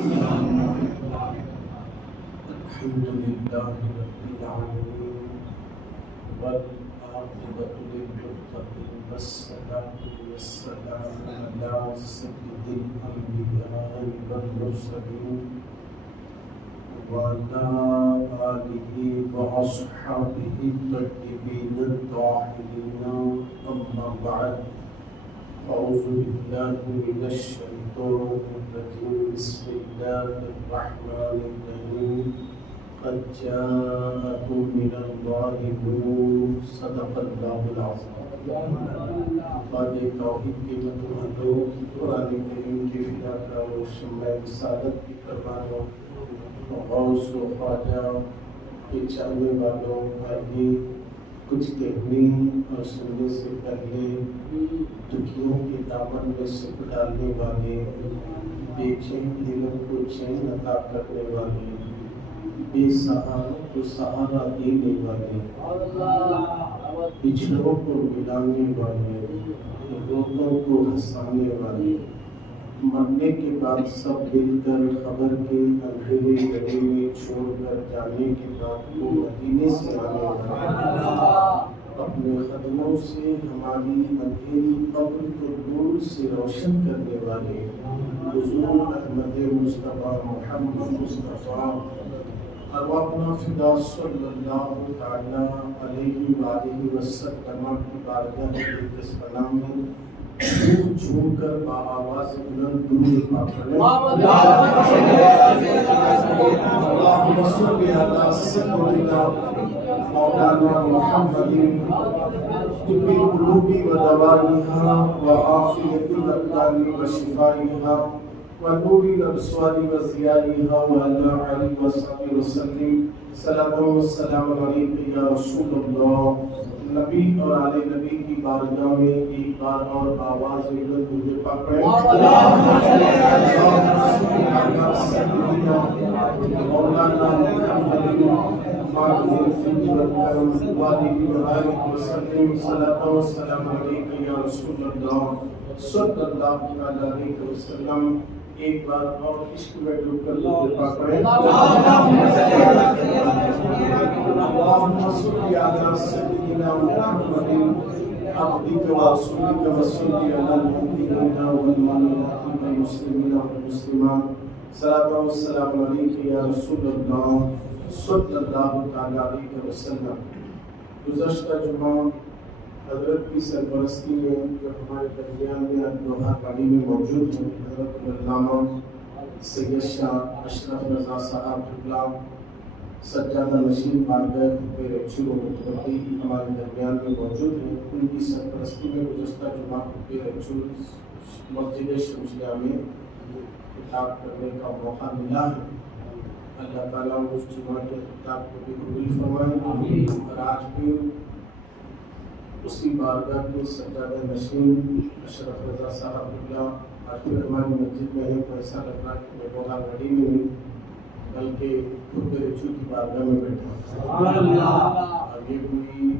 الحمد لله رب العالمين والعاقبة للمتقين والصلاة والسلام على سيد الأنبياء والمرسلين وعلى آله وأصحابه الطيبين الطاهرين أما بعد أعوذ بالله من الشيطان الرجيم بسم الله الرحمن الرحيم قد جاءكم من الله نور صدق الله العظيم بعد توحید کی متوحدوں قرآن کریم کی فدا کرو شمع رسالت کی پروانوں غوث و خواجہ کے چاہنے والوں آئیے کچھ کہنے اور سننے سے پہلے دکھیوں کے دامن میں سکھ ڈالنے والے، بے چین دلوں کو چین عطا کرنے والے، بے سہاروں کو سہارا دینے والے، بچھڑوں کو ملانے والے، روتوں کو ہنسانے والے، مرنے کے بعد سب مل کر خبر کے اندھیرے گڑھے میں چھوڑ کر جانے کے بعد وہ مدینے سے آنے والے، اپنے قدموں سے ہماری اندھیری قبر کو نور سے روشن کرنے والے حضور احمد مصطفیٰ محمد مصطفیٰ ارواحنا فدا صلی اللہ تعالی علیہ وآلہ وسلم کی بارگاہ سلام میں جھوم کر بآواز بلند درود پاک پڑھیں۔ اللہم صلی علی سیدنا مولانا محمد طب القلوب ودوائها وعافیة الابدان وشفائها ونور الابصار وضیائها وعلى آلہ وصحبہ وسلم۔ صلاۃ و سلام علیک یا رسول اللہ۔ نبی اور آل نبی کی بارگاہ میں ایک بار اور آواز بلند درود پاک پڑھیں۔ مولانا محمد صلاۃ و سلام علیک یا رسول اللہ صلی اللہ علیہ وسلم۔ ایک بار اور عشق میں ڈوب کر درود پاک پڑھیں۔ اللہم صلی علی سیدنا محمد عبدک ورسولک وصلی علی المؤمنین والمؤمنات والمسلمین والمسلمات۔ صلاۃ و سلام علیک یا رسول اللہ صلی اللہ علیہ وسلم۔ گزشتہ جمعہ حضرت کی سرپرستی میں جو ہمارے درمیان میں لوہار پاڑی میں موجود ہیں، حضرت علامہ سید شاہ اشرف رضا صاحب قبلہ سجادہ نشین بارگاہ پیرچو متوقی ہمارے درمیان میں موجود ہیں۔ ان کی سرپرستی میں گزشتہ جمعہ پیرچو مسجد شمشیہ میں خطاب کرنے کا موقع ملا ہے۔ اللہ تعالیٰ اس جمعہ کے خطاب کو بھی قبول فرمائے اور آج بھی اسی بارگاہ کے سجادہ نشین اشرف رضا صاحب قبلہ آج پھر ہماری مسجد میں ہے، تو ایسا لگ رہا کہ میں لوہار گڑھی میں نہیں بلکہ خود رچو کی بارگاہ میں بیٹھا ہوں۔ اور یہ کوئی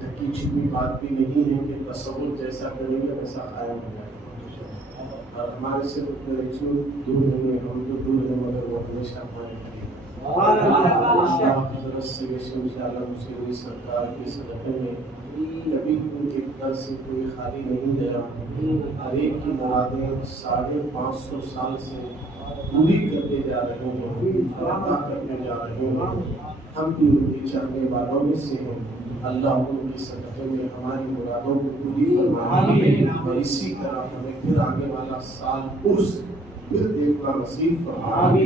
ڈھکی چھپی بات بھی نہیں ہے کہ تصور جیسا کریں گے ویسا قائم ہو جائے گا، اور ہمارے سے خود رچو دور نہیں ہے، ہم تو دور ہیں مگر وہ ہمیشہ ہمارے قریب ہے۔ حضرت سید شمس عالم سیدی سرکار کے صدقے میں کبھی ان کے در سے کوئی خالی نہیں گیا۔ ہر ایک کی مرادیں 550 سال سے پوری کرتے جا رہے ہیں، عطا کرتے جا رہے ہیں۔ ہم بھی ان کے چاہنے والوں میں سے ہیں۔ اللہ ان کے صدقے میں ہماری مرادوں کو پوری فرمائے اور اسی طرح ہمیں پھر آنے والا سال عرس پھر دیکھنا نصیب فرمائے۔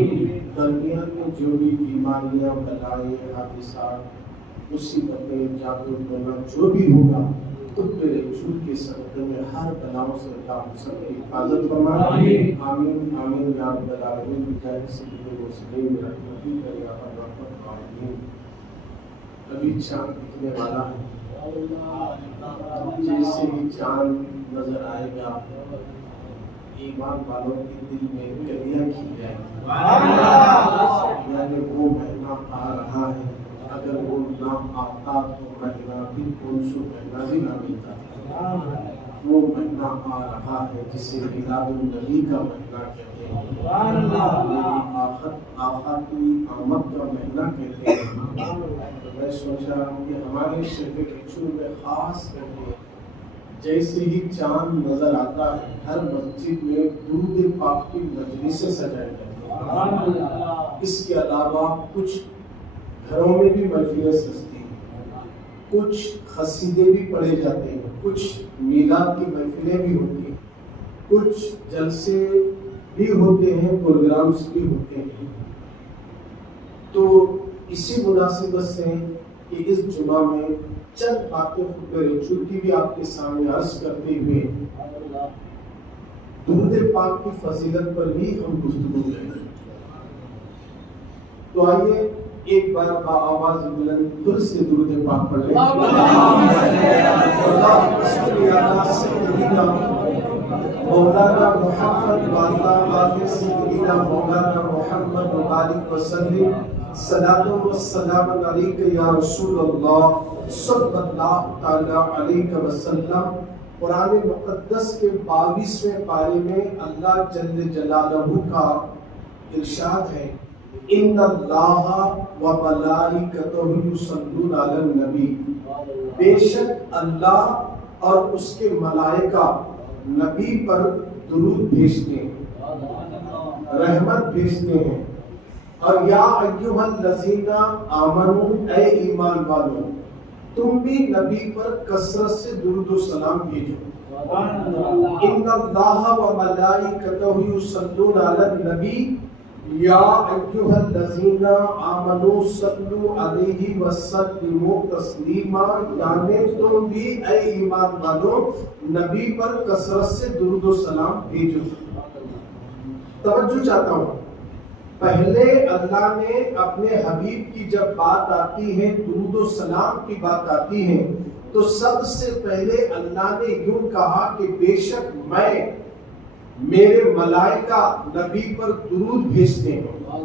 درمیان میں جو بھی بیماریاں، بلائیں، حادثات، مصیبتیں، جادو ٹونا جو بھی ہوگا، خود میرے جھوٹ کے صدقے میں ہر بلاؤں سے اللہ ہم سب کی حفاظت فرمائے۔ آمین آمین یا رب العالمین بجاہ سید المرسلین برحمتہ یا ارحم الراحمین۔ ابھی چاند دکھنے والا ہے، جیسے ہی چاند نظر آئے گا ایمان والوں کے دل میں کلیاں کھل جائیں گی، یعنی وہ مہینہ آ رہا ہے۔ اگر وہ نہ آتا تو مہینہ بھی 500 مہینہ بھی نہ ملتا۔ وہ مہینہ آ رہا ہے جسے میلاد النبی کا مہینہ کہتے ہیں۔ آقا کی آمد کا مہینہ کہتے ہیں، تو میں سوچا کہ ہمارے شہر ریچور میں خاص کر کے جیسے ہی چاند نظر آتا ہے ہر مسجد میں درود پاک کی مجلسیں سجائے جاتی ہیں۔ اس کے علاوہ کچھ گھروں میں بھی محفلیں سجتی ہیں، کچھ قصیدے بھی پڑھے جاتے ہیں، کچھ میلاد کی محفلیں بھی ہوتی ہیں، کچھ جلسے بھی ہوتے ہیں، پروگرامز بھی ہوتے ہیں۔ تو اسی مناسبت سے کہ اس جمعہ میں چند باتیں خطبہ ریچور کی بھی آپ کے سامنے عرض کرتے ہوئے درود پاک کی فضیلت پر بھی ہم گفتگو کریں۔ تو آئیے ایک بار بآواز بلند پھر سے درود پاک پڑھ لیں۔ مولانا محمد والا آل سیدنا مولانا محمد مبارک وسلم صلاۃ و سلام علیک یا رسول اللہ صلی اللہ تعالی علیہ وسلم۔ قرآن مقدس کے 22ویں پارے میں اللہ جل جلالہ کا ارشاد ہے، ان اللہ و ملائکتہ یصلون علی النبی، بے شک اللہ اور اس کے ملائکہ نبی پر درود بھیجتے ہیں، رحمت بھیجتے ہیں۔ اور یا ایھا الذین آمنوا، اے ایمان والو تم بھی نبی پر کثرت سے درود و سلام بھیجو۔ ان اللہ و ملائکتہ یصلون علی النبی یا ایھا الذین آمنوا صلوا علیہ وسلموا تسلیما، یعنی تم بھی اے ایمان والو نبی پر کثرت سے درود و سلام بھیجو۔ توجہ چاہتا ہوں، پہلے اللہ نے اپنے حبیب کی جب بات آتی ہے، درود و سلام کی بات آتی ہے، تو سب سے پہلے اللہ نے یوں کہا کہ بے شک میں، میرے ملائکہ نبی پر درود بھیجتے ہیں۔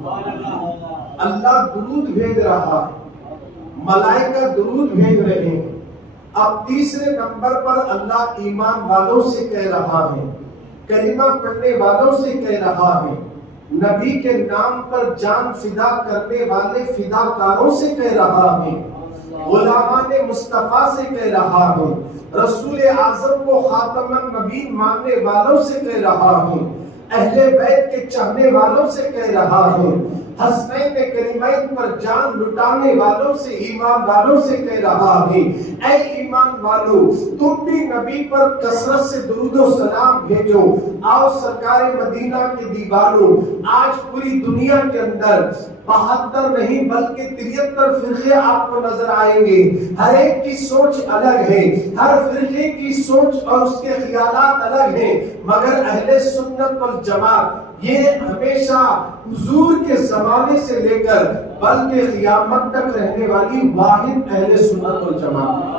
اللہ درود بھیج رہا ہے، ملائکہ درود بھیج رہے ہیں۔ اب تیسرے نمبر پر اللہ ایمان والوں سے کہہ رہا ہے، کلمہ پڑھنے والوں سے کہہ رہا ہے، نبی کے نام پر جان فدا کرنے والے فداکاروں سے کہہ رہا ہے، غلامان مصطفیٰ سے کہہ رہا ہے، رسول اعظم کو خاتم النبیین ماننے والوں سے کہہ رہا ہے، اہل بیت کے چاہنے والوں سے کہہ رہا ہے، حسنین کریمین پر جان لٹانے والوں سے، ایمان والوں سے کہہ رہا ہے، اے ایمان والو تم بھی نبی پر کثرت سے درود و سلام بھیجو۔ آؤ سرکار مدینہ کے دیوانوں، آج پوری دنیا کے اندر 72 نہیں بلکہ 73 فرقے آپ کو نظر آئیں گے، ہر ایک کی سوچ الگ ہے، ہر فرقے کی سوچ اور اس کے خیالات الگ ہیں، مگر اہل سنت والجماعت یہ ہمیشہ حضور کے زمانے سے لے کر بلکہ قیامت تک رہنے والی واحد اہل سنت والجماعت ہے۔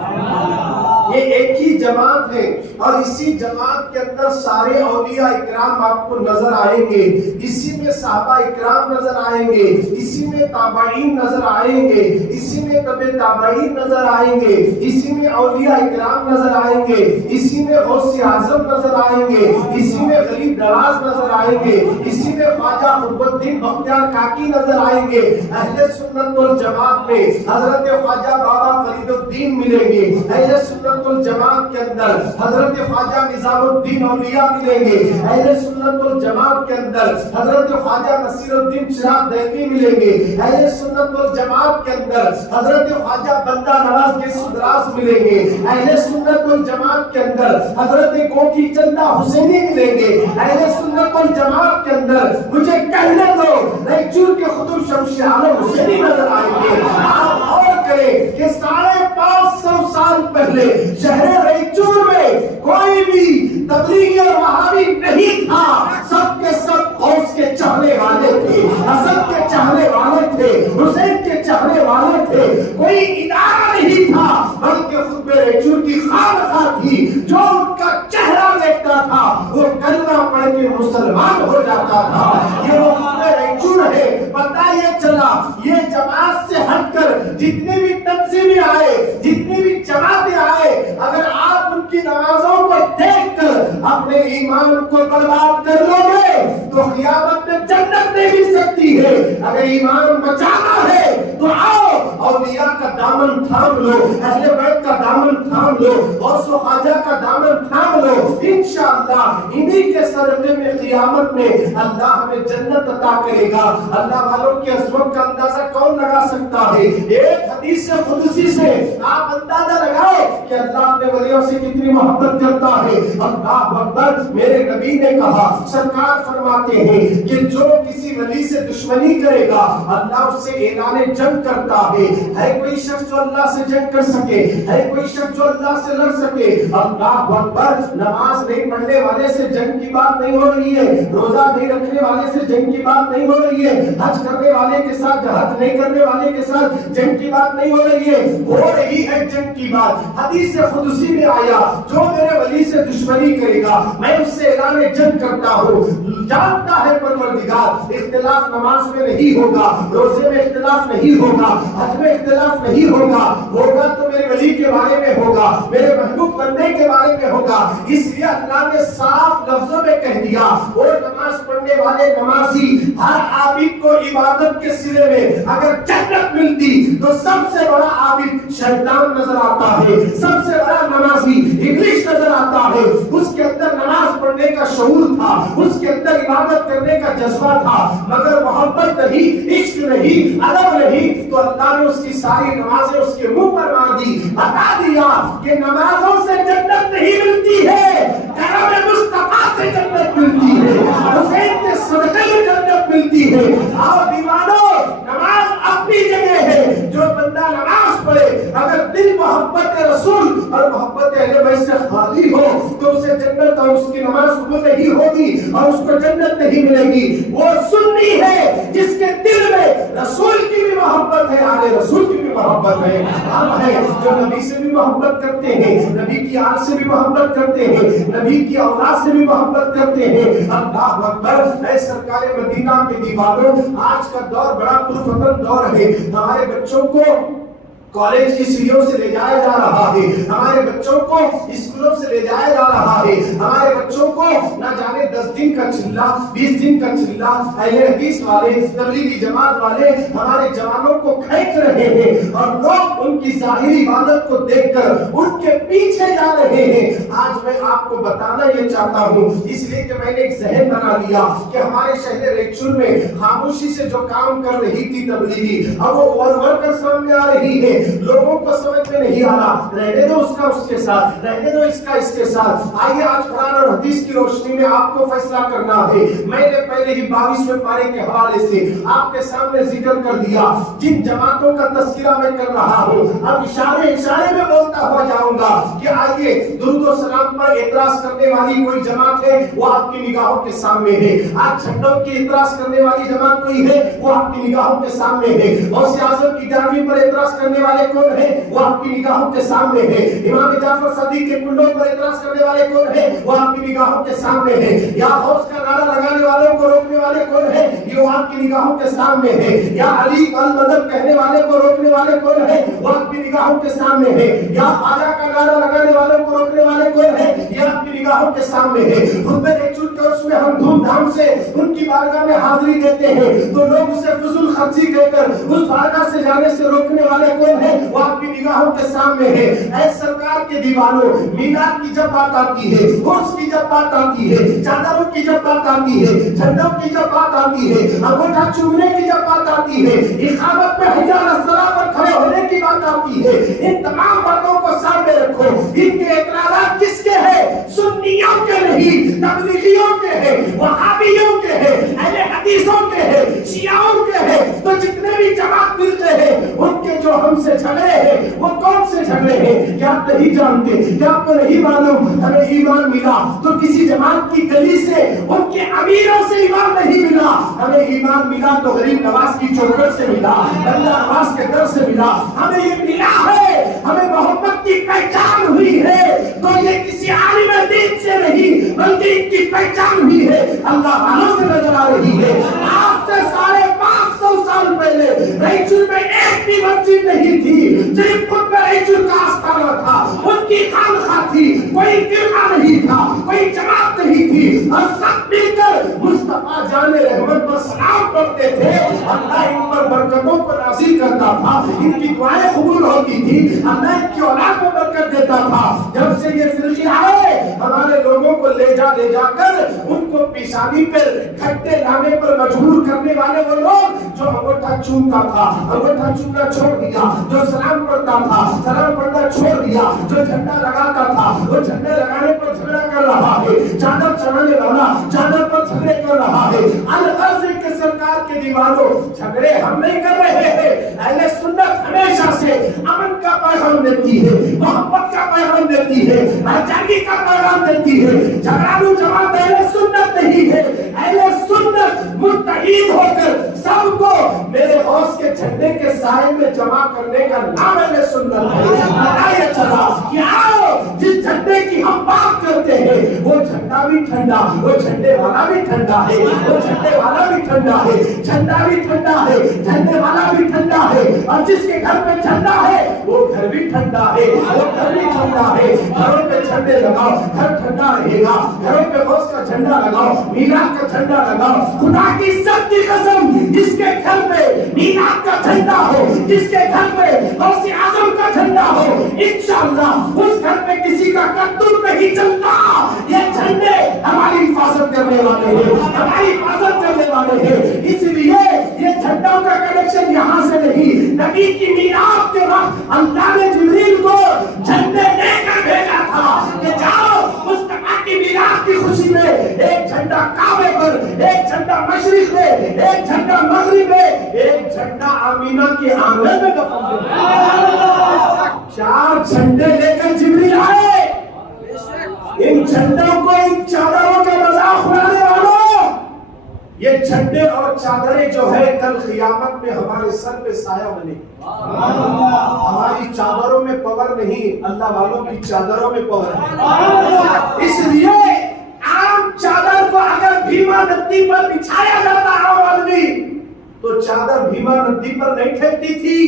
یہ ایک ہی جماعت ہے، اور اسی جماعت کے اندر سارے اولیاء اکرام آپ کو نظر آئیں گے، اسی میں صحابہ اکرام نظر آئیں گے، اسی میں تابعین نظر آئیں گے، اسی میں تبع تابعین نظر آئیں گے، اسی میں اولیاء اکرام نظر آئیں گے، اسی میں غوث اعظم نظر آئیں گے، اسی میں غریب دراز نظر آئیں گے، اسی میں خواجہ قطب الدین بختیار کاکی نظر آئیں گے۔ اہل سنت والجماعت میں حضرت خواجہ بابا فرید الدین ملیں گے، اہل سنت والجماعت کے اندر حضرت خواجہ نظام الدین اولیاء ملیں گے، اہل سنت والجماعت کے اندر حضرت خواجہ نصیر الدین چراغ دہلوی ملیں گے، اہل سنت والجماعت کے اندر حضرت خواجہ بندہ نواز کے سدراس ملیں گے، اہل سنت والجماعت کے اندر حضرت کوکی چندہ حسینی ملیں گے، اہل سنت والجماعت کے اندر مجھے کہنے دو ریچور کے خطب شمشی عالم حسینی نظر آئیں گے۔ آپ اور کریں کہ 550 سال پہلے شہر ریچور میں کوئی بھی تبلیغی اور وہابی نہیں تھا، سب کے سب غوث کے چاہنے والے تھے، حسن کے چاہنے والے تھے، حسین کے چاہنے والے تھے، کوئی ادارہ نہیں تھا بلکہ خطب ریچور کی خانقاہ تھی، جو ان کا چہرہ دیکھتا تھا وہ کلمہ پڑھ کے مسلمان ہو جاتا تھا۔ یہ وہ خطب ریچور ہے۔ پتہ یہ چلا یہ جماعت سے ہٹ کر جتنے بھی تنظیمیں آئے، جتنی بھی جماعتیں آئے، اگر آپ ان کی نمازوں کو دیکھ کر اپنے ایمان کو برباد کر لو گے تو قیامت میں جنت نہیں مل سکتی ہے. اگر ایمان بچانا ہے تو آؤ اولیاء کا دامن تھام لو, اہل بیت کا دامن تھام لو, غوث و خواجہ کا دامن تھام لو. انشاءاللہ انہی کے صدقے میں قیامت میں اللہ ہمیں جنت عطا کرے گا. اللہ والوں کی عظمت کا اندازہ کون لگا سکتا ہے؟ ایک حدیث قدسی سے آپ اندازہ لگاؤ کہ اللہ اپنے ولیوں سے کتنی محبت کرتا ہے. اللہ اکبر. میرے نبی نے کہا, سرکار فرماتے ہیں کہ جو کسی ولی سے دشمنی کرے گا اللہ اس سے اعلان جنگ کرتا ہے. ہے کوئی شخص جو اللہ سے جنگ کر سکے؟ ہے کوئی شخص جو اللہ سے لڑ سکے؟ اللہ اکبر. نماز نہیں پڑھنے والے سے جنگ کی بات نہیں ہو رہی ہے, روزہ نہیں رکھنے والے سے جنگ کی بات نہیں ہو رہی ہے, حج کرنے والے کے ساتھ حج نہیں کرنے والے کے ساتھ جنگ کی بات نہیں ہو رہی ہے, ہو رہی ہے جنگ کی بات. حدیث قدسی میں آیا, جو میرے ولی سے دشمنی کرے گا میں اس سے اعلان جنگ کرتا ہوں. جانتا ہے پروردگار اختلاف نماز میں نہیں ہوگا, روزے میں اختلاف نہیں ہوگا, حج میں اختلاف نہیں ہوگا, ہوگا تو میرے ولی کے بارے میں ہوگا, میرے محبوب بندے کے بارے میں ہوگا. اس لیے اللہ نے صاف لفظوں میں کہہ دیا, وہ نماز پڑھنے والے نمازی ہر عابد کو عبادت کے سلے میں اگر جنت ملتی تو سب سے بڑا عابد شیطان نظر آتا ہے, سب سے بڑا نمازی ابلیس نظر آتا ہے. اس کے اندر نماز پڑھنے کا شعور تھا, اس کے اندر عبادت کرنے کا جذبہ تھا, مگر محبت نہیں, عشق نہیں, ادب نہیں, تو اللہ نے اس کی ساری نمازیں اس کے منہ پر مار دی. بتا دیا کہ نمازوں سے جنت نہیں ملتی ہے, کرم مصطفیٰ سے جنت ملتی ہے, حسین کے صدقے میں جنت ملتی ہے. آؤ دیوانو, نماز اپنی جگہ ہے. جو بندہ نماز پڑھے اگر دل محبت رسول اور محبت اہل بیت سے خالی ہو تو اسے جنت اور اس کی نماز قبول نہیں ہوگی اور اس کو جنت نہیں ملے گی. وہ سنی ہے جس کے دل میں رسول کی بھی محبت ہے, آل رسول کی بھی محبت ہے. ہم ہیں جو نبی سے بھی محبت کرتے ہیں, نبی کی آل سے بھی محبت کرتے ہیں, نبی کی اولاد سے بھی محبت کرتے ہیں. اللہ اکبر. اے سرکار مدینہ کے دیوانوں, آج کا دور بڑا پرفتن دور ہے. ہمارے بچوں کو کالج کی سیڑھیوں سے لے جایا جا رہا ہے, ہمارے بچوں کو اسکولوں سے لے جایا جا رہا ہے, ہمارے بچوں کو نہ جانے 10 دن کا چلہ, 20 دن کا چلہ اہل حدیث والے, تبلیغی جماعت والے ہمارے جوانوں کو کھینچ رہے ہیں اور لوگ ان کی ظاہری عبادت کو دیکھ کر ان کے پیچھے جا رہے ہیں. آج میں آپ کو بتانا یہ چاہتا ہوں, اس لیے کہ میں نے ایک ذہن بنا لیا کہ ہمارے شہر ریچور میں خاموشی سے جو کام کر رہی تھی تبلیغی, اب وہ ابھر کر سامنے آ رہی ہے. لوگوں کو سمجھ میں نہیں آنا, رہنے دو اس کا اس کے ساتھ, رہنے دو اس کا اس کے ساتھ. آئیے آج قرآن اور حدیث کی روشنی میں آپ کو فیصلہ کرنا ہے. میں نے پہلے ہی 22ویں پارے کے حوالے سے آپ کے سامنے ذکر کر دیا جن جماعتوں کا تذکرہ میں کر رہا ہوں. اب اشارے میں بولتا ہوا جاؤں گا کہ آئیے درود و سلام پر اعتراض کرنے والی کوئی جماعت ہے وہ آپ کی نگاہوں کے سامنے ہے. آج جھنڈوں کی اعتراض کرنے والی جماعت کوئی ہے وہ آپ کی نگاہوں کے سامنے ہے. غوث اعظم کی 11ویں پر اعتراض کرنے والے کون ہیں وہ آپ کی نگاہوں کے سامنے ہے. امام جعفر صادق کے کنڈوں پر اعتراض کرنے والے کون ہیں وہ آپ کی نگاہوں کے سامنے ہے. یا غوث کا نعرہ لگانے والوں کو روکنے والے کون ہیں یہ آپ کی نگاہوں کے سامنے ہے. یا علی المدد کہنے والے کو روکنے والے کون ہیں وہ آپ کی نگاہوں کے سامنے ہے. یا خواجہ کا نعرہ لگانے والوں کو روکنے والے کون ہیں یہ آپ کی نگاہوں کے سامنے ہے. خطبہ ریچور کے عرس میں ہم دھوم دھام سے ان کی بارگاہ میں حاضری دیتے ہیں تو لوگ اسے فضول خرچی کہہ کر اس بارگاہ سے جانے سے روکنے والے کون ہیں وہ آپ کی نگاہوں کے سامنے ہے. اے سرکار کے دیوانوں, میلاد کی جب بات آتی ہے, عرس کی جب بات آتی ہے, چادروں کی جب بات آتی ہے, جھنڈوں کی جب بات آتی ہے, انگوٹھا چومنے کی جب بات آتی ہے, اقامت میں حی علی الصلاۃ پر کھڑے ہونے کی بات آتی ہے, ان تمام باتوں کو سامنے رکھو. ان کے اعتراضات کس کے ہیں؟ سنیوں کے نہیں, تبلیغیوں کے ہیں, وہابیوں کے ہیں, اہل حدیثوں کے ہیں, شیعوں کے ہیں. تو جتنے بھی جماعت فرقے ہیں ان کے جو ہم سے جھگڑے ہیں وہ کون سے جھگڑے ہیں کیا آپ نہیں جانتے؟ کیا آپ کو نہیں معلوم؟ ہمیں ایمان ملا تو کسی جماعت کی گلی سے ان کے امیروں سے ایمان نہیں ملا. ہمیں ایمان ملا تو غریب نواز کی چوکھٹ سے ملا, اللہ نواز کے در سے ملا. ہمیں یہ ملا ہے, ہمیں محبت کی پہچان ہوئی ہے تو یہ کسی عالم دین سے نہیں بلکہ ان کی پہچان ہوئی ہے اللہ والوں سے نظر آ رہی ہے. آج سے 550 سال پہلے ریچور میں ایک بھی مسجد نہیں تھی, صرف خود میں ریچور کا آستانہ تھا, ان کی خانقاہ تھی, کوئی فرقہ نہیں تھا, کوئی جماعت ہوتے تھے اللہ ان پر برکتوں کو نازل کرتا تھا، ان کی دعائیں قبول ہوتی تھی، اللہ ان کی اولاد کو برکت دیتا تھا۔ جب سے یہ فرقے آئے ہمارے لوگوں کو لے جا کر ان کو پیشانی پر کھٹے لانے پر مجبور کرنے والے وہ لوگ جو انگوٹھا چومتا تھا انگوٹھا چومنا چھوڑ دیا، جو سلام پڑھتا تھا سلام پڑھنا چھوڑ دیا، جو جھنڈا لگاتا تھا وہ جھنڈے لگانے پر جھگڑا کر رہا ہے، چادر چڑھانے والا چادر پر جھگڑے کر رہا ہے۔ الغرض کہ سرکار کے دیوانوں جھگڑے ہم نہیں کر رہے ہیں، اہل سنت ہمیشہ سے امن کا پیغام دیتی ہے، محبت کا پیغام دیتی ہے، بھائی چارگی کا پیغام دیتی ہے۔ جھگڑالو جماعت اہل سنت نہیں ہے، اہل سنت متحد ہو کر سب کو میرے غوث کے جھنڈے کے سائے میں جمع کرنے کا نام اہل سنت ہے۔ بتایا چلا کہ آؤ جس جھنڈے کی ہم بات کرتے ہیں وہ جھنڈا بھی ٹھنڈا، وہ جھنڈے والا بھی ٹھنڈا ہے، وہ جھنڈے والا بھی ٹھنڈا ہے، جھنڈا بھی ٹھنڈا ہے، جھنڈے والا بھی ٹھنڈا ہے، اور جس کے گھر پہ جھنڈا ہے وہ گھر بھی ٹھنڈا ہے، وہ گھر بھی ٹھنڈا ہے۔ گھروں پہ جھنڈے لگاؤ، گھر ٹھنڈا رہے گا۔ گھروں پہ غوث کا جھنڈا لگاؤ، میلاد کا جھنڈا لگاؤ۔ خدا کی سب کی قسم جس کے گھر پہ میلاد کا جھنڈا ہو، جس کے گھر پہ غوث اعظم کا جھنڈا ہو، انشاءاللہ اس گھر پہ کسی کا قدم نہیں چلتا۔ یہ جھنڈے ہماری حفاظت کرنے والے ہیں، ہماری حفاظت کرنے والے ہیں۔ اس لیے یہ جھنڈوں کا کنیکشن یہاں سے نہیں، نبی کی میلاد کے وقت اللہ نے جبریل کو جھنڈے دے کر بھیجا تھا کہ جاؤ مصطفیٰ کی میلاد کی خوشی میں ایک جھنڈا کعبے پر، ایک جھنڈا مشرق میں، ایک جھنڈا مغرب میں، ایک جھنڈا آمینہ کے آنگن میں دفن کر۔ 4 جھنڈے لے کر جبریل آئے۔ ان جھنڈوں کو، ان چادروں کے مذاق اڑانے والوں، یہ جھنڈے اور چادریں جو ہے کل قیامت میں ہمارے سر پہ سایہ بنے۔ ہماری چادروں میں پاور نہیں، اللہ والوں کی چادروں میں پاور ہے۔ اس لیے عام چادر کو اگر بھیما ندی پر بچھایا جاتا عام آدمی تو چادر بھیما ندی پر نہیں ٹھہرتی تھی،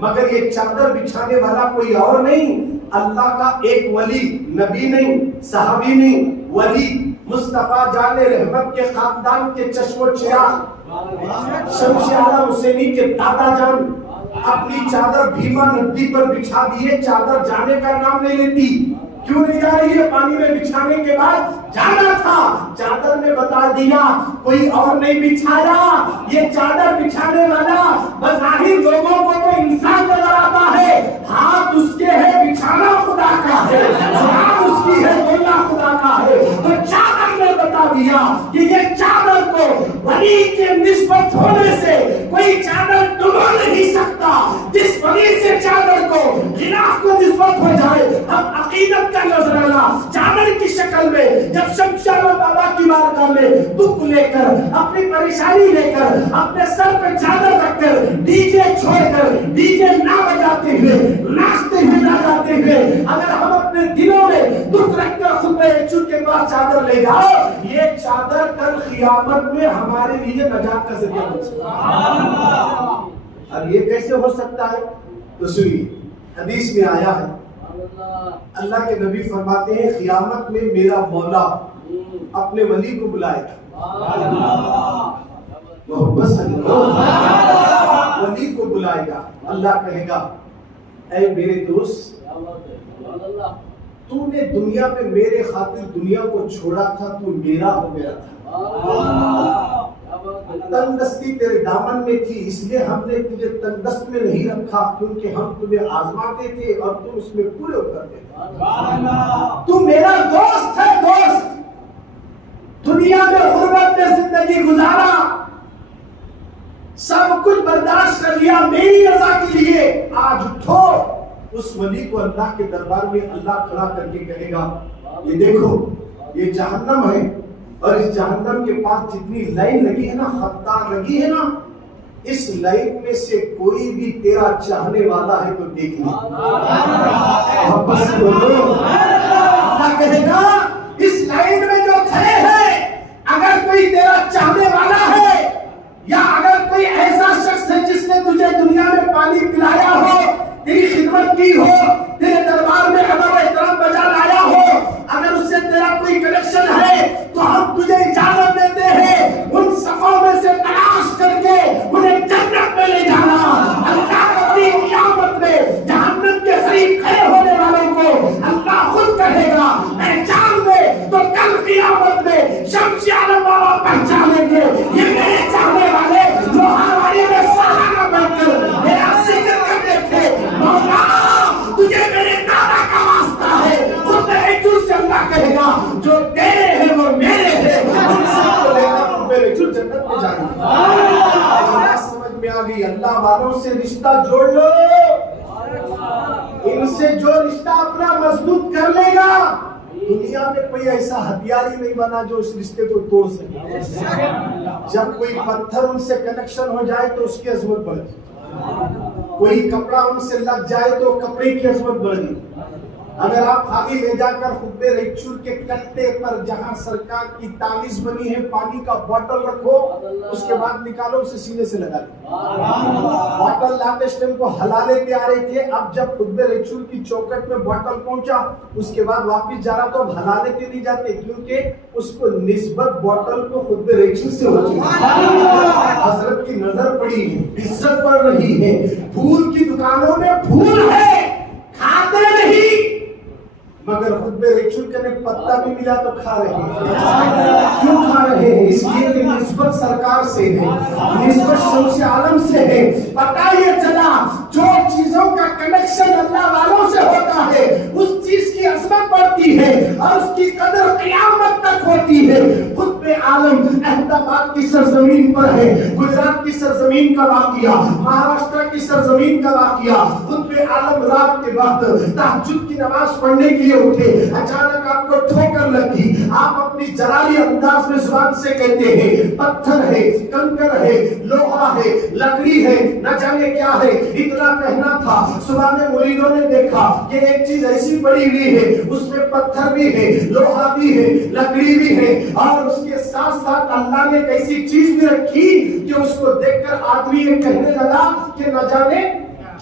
مگر یہ چادر بچھانے والا کوئی اور نہیں، اللہ کا ایک ولی، نبی نہیں، صحابی نہیں، ولی مصطفیٰ جان رحمت کے خاندان کے چشم و چراغ شمس اعلی حسینی کے دادا جان اپنی چادر بھیما ندی پر بچھا دیے۔ چادر جانے کا نام نہیں لیتی، کیوں نہیں جا رہی ہے؟ پانی میں بچھانے کے بعد جانا تھا، چادر نے بتا دیا کوئی اور نہیں بچھایا۔ یہ چادر بچھانے والا بظاہر لوگوں کو تو انسان نظر آتا ہے، ہاتھ اس کے ہے بچھانا خدا کا ہے، زبان اس کی ہے بولنا خدا کا ہے۔ تو چادر نے بتا دیا کہ یہ چادر کو ولی کے نسبت ہونے سے کوئی چادر ڈبو نہیں سکتا۔ جس ولی سے چادر کو خلاف کو نسبت ہو جائے، ہم عقیدت کا نظرانہ چادر کی شکل میں جب شمشاد بابا کی بارگاہ میں دکھ لے کر، اپنی پریشانی لے کر، اپنے سر پہ چادر رکھ کر، ڈی جے چھوڑ کر، ڈی جے نہ بجاتے ہوئے، ناچتے ہوئے نہ جاتے ہوئے، اگر ہم اپنے دلوں میں دکھ رکھ کر خطبہ چن کے پاس چادر لے جاؤ، یہ چادر کل قیامت میں ہمارے لیے نجات کا ذریعہ بن سکتا ہے۔ اب یہ کیسے ہو سکتا ہے؟ تو سنیے، حدیث میں آیا ہے، اللہ کے نبی فرماتے ہیں قیامت میں میرا مولا اپنے ولی کو بلائے گا، ولی کو بلائے گا، اللہ کہے گا اے میرے دوست، تو نے دنیا میں میرے خاطر دنیا کو چھوڑا تھا، تو میرا ہو گیا تھا، تندرستی تیرے دامن میں تھی، اس لیے ہم نے تجھے تندرست میں نہیں رکھا، کیونکہ ہم تمہیں آزماتے تھے اور تم اس میں پورے اترتے تھے۔ تو میرا دوست ہے، دوست، دنیا میں غربت میں زندگی گزارا، سب کچھ برداشت کر لیا میری رضا کے لیے، آج اٹھو۔ اس ولی کو اللہ کے دربار میں اللہ کھڑا کر کے کہے گا یہ دیکھو یہ جہنم ہے، اور اس جہنم کے پاس جتنی لائن لگی ہے نا، خطار لگی ہے نا، اس لائن میں سے کوئی بھی تیرا چاہنے والا ہے تو دیکھ لے۔ اللہ کہے گا اس لائن میں جو کھڑے ہیں، اگر کوئی تیرا چاہنے والا ہے، یا اگر کوئی ایسا شخص ہے جس نے تجھے دنیا میں پانی پلایا ہو، تیری خدمت کی ہو، تیرے دربار میں ادب و احترام بجا لایا ہو، اگر اس سے تیرا کوئی کنیکشن ہے تو ہم تجھے اجازت دیتے ہیں ان صفوں میں سے تلاش کر کے جنت میں جائیں گے. بات سمجھ میں آ گئی؟ اللہ والوں سے رشتہ جوڑ لو، ان سے جو رشتہ اپنا مضبوط کر لے گا، دنیا میں کوئی ایسا ہتھیار ہی نہیں بنا جو اس رشتے کو توڑ سکے. جب کوئی پتھر ان سے کنیکشن ہو جائے تو اس کی عظمت بڑھ گئی، کوئی کپڑا ان سے لگ جائے تو کپڑے کی عظمت بڑھ گئی. اگر آپ خالی لے جا کر خطبے ریچور کے کٹے پر جہاں سرکار کی تعویذ بنی ہے پانی کا بوتل رکھو، اس کے بعد نکالو، اسے سینے سے لگا دو. بوتل لاتے اسٹیم کو ہلا لے کے آ رہے تھے، اب جب خطبے ریچور کی چوکٹ میں بوتل پہنچا اس کے بعد واپس جا رہا تو اب ہلا لے کے نہیں جاتے، کیونکہ اس کو نسبت بوتل کو خطبے ریچور سے ہو چکی ہے. حضرت کی نظر پڑی ہے، عزت بڑھ رہی ہے. پھول کی دکانوں میں پھول ہے، کھاتے نہیں، مگر خطبے ریچور کے پتا بھی ملا تو کھا رہے ہیں. کیوں کھا رہے ہیں؟ اس لیے کہ نسبت سرکار سے ہے، نسبت شمس عالم سے ہے. پتا یہ چلا جو چیزوں کا کنیکشن اللہ والوں سے ہوتا ہے اس چیز کی عظمت بڑھتی ہے اور اس کی قدر قیامت تک ہوتی ہے. خطب عالم احمد آباد کی سرزمین پر ہے، گجرات کی سرزمین کا واقعہ، مہاراشٹر کی سرزمین کا واقعہ. خطب عالم رات کے وقت تہجد کی نماز پڑھنے کے لیے اٹھے، اچانک آپ کو ٹھوکر لگی. آپ اپنی جلالی انداز میں زبان سے کہتے ہیں پتھر ہے، کنکر ہے، لوہا ہے، لکڑی ہے، نہ جانے کیا ہے. اتنا کہنا تھا، صبح میں مریدوں نے دیکھا کہ ایک چیز ایسی پڑی ہوئی ہے، اس میں پتھر بھی ہے، لوہا بھی ہے، لکڑی بھی ہے، اور اس کے ساتھ ساتھ اللہ نے ایک ایسی چیز بھی رکھی کہ اس کو دیکھ کر آدمی یہ کہنے لگا کہ نہ جانے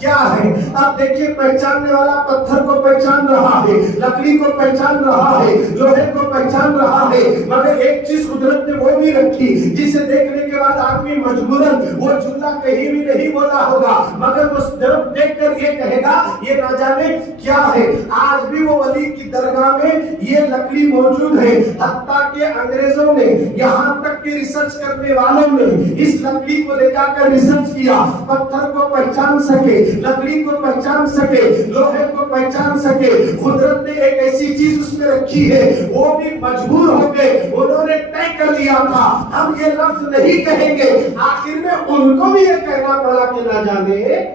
کیا ہے. اب دیکھیے پہچاننے والا پتھر کو پہچان رہا ہے، لکڑی کو پہچان رہا ہے، لوہے کو پہچان رہا ہے، مگر ایک چیز قدرت نے وہ بھی رکھی جسے دیکھنے کے بعد آدمی مجبوراً وہ جملہ کہیں بھی نہیں بولا ہوگا مگر اس طرف دیکھ کر یہ کہے گا یہ نہ جانے کیا ہے. آج بھی وہ ولی کی درگاہ میں یہ لکڑی موجود ہے، حتیٰ کہ انگریزوں نے یہاں تک کہ ریسرچ کرنے والوں نے اس لکڑی کو لے جا کر ریسرچ کیا، پتھر کو پہچان سکے، لکڑی کو پہچان سکے، لوہے کو پہچان سکے. قدرت نے ایک ایسی چیز اس میں رکھی ہے، وہ بھی مجبور ہو گئے. انہوں نے طے کر لیا تھا ہم یہ لفظ نہیں کہیں گے، آخر میں ان کو بھی یہ کہنا پڑا کہ نہ جانے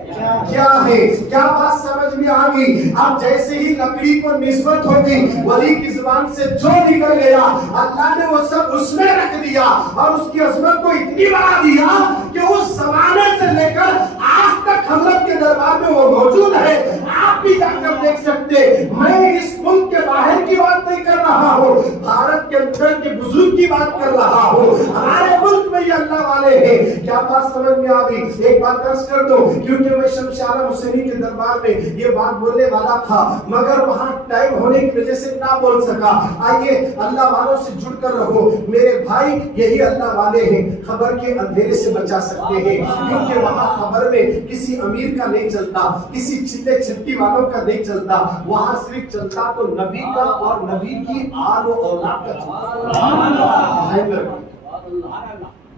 کیا ہے. کیا بات سمجھ میں آ گئی؟ اب جیسے ہی لکڑی کو نسبت ہو گئی، ولی کی زبان سے جو نکل گیا اللہ نے وہ سب اس میں رکھ دیا اور اس کی عظمت کو اتنی بڑھا دیا کہ اس زمانے سے لے کر آج تک حضرت کے دربار میں وہ موجود ہے. آپ بھی جا کر دیکھ سکتے. میں اس ملک کے باہر کی بات نہیں کر رہا ہوں، بھارت کے اندر کے بزرگ کی بات کر رہا ہوں. ہمارے ملک میں یہ اللہ والے ہیں. کیا بات سمجھ میں آ گئی؟ ایک بات عرض کر دو، کیونکہ میں شمس عالم حسینی کے دربار میں یہ بات بولنے والا تھا مگر وہاں ٹائم ہونے کی وجہ سے نہ بول سکا. آئیے اللہ والوں سے جڑ کر رہو میرے بھائی. یہی اللہ والے ہیں، خبر کے اندھیرے سے بچا سکتے ہیں، کیونکہ وہاں خبر میں کسی امیر کا نہیں چلتا، کسی چھٹے چھٹی والوں کا نہیں چلتا، وہاں صرف چلتا تو نبی کا اور نبی کی آل و اولاد کا چلتا،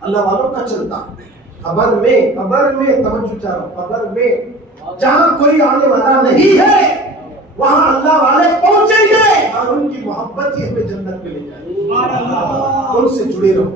اللہ والوں کا چلتا. خبر میں توجہ چاہو، خبر میں جہاں کوئی آنے والا نہیں ہے وہاں اللہ والے پہنچیں گے اور ان کی محبت ہی ہمیں جنت میں لے جائے گی. ان سے جڑے رہو،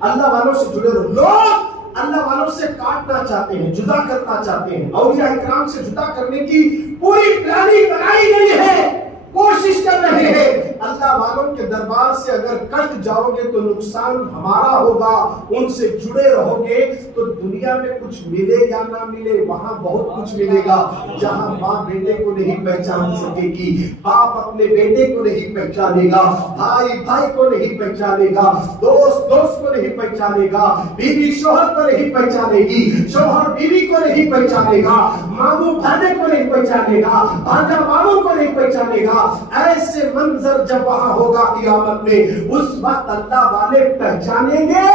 اللہ والوں سے جڑے رہو. لوگ اللہ والوں سے کاٹنا چاہتے ہیں، جدا کرنا چاہتے ہیں. اولیاء اکرام سے جدا کرنے کی پوری پلاننگ بنائی گئی ہے، کوشش کر رہے ہیں. اللہ والوں کے دربار سے اگر کٹ جاؤ گے تو نقصان ہمارا ہوگا. ان سے جڑے رہو گے تو دنیا میں کچھ ملے یا نہ ملے وہاں بہت کچھ ملے گا. جہاں ماں بیٹے کو نہیں پہچان سکے گی، باپ اپنے بیٹے کو نہیں پہچانے گا، بھائی بھائی کو نہیں پہچانے گا، دوست دوست کو نہیں پہچانے گا، بیوی شوہر کو نہیں پہچانے گی، شوہر بیوی کو نہیں پہچانے گا، ماموں بھانے کو نہیں پہچانے گا، بھانجا ماموں کو نہیں پہچانے گا. ایسے منظر جب وہاں ہوگا قیامت میں، اس وقت اللہ والے پہچانیں گے.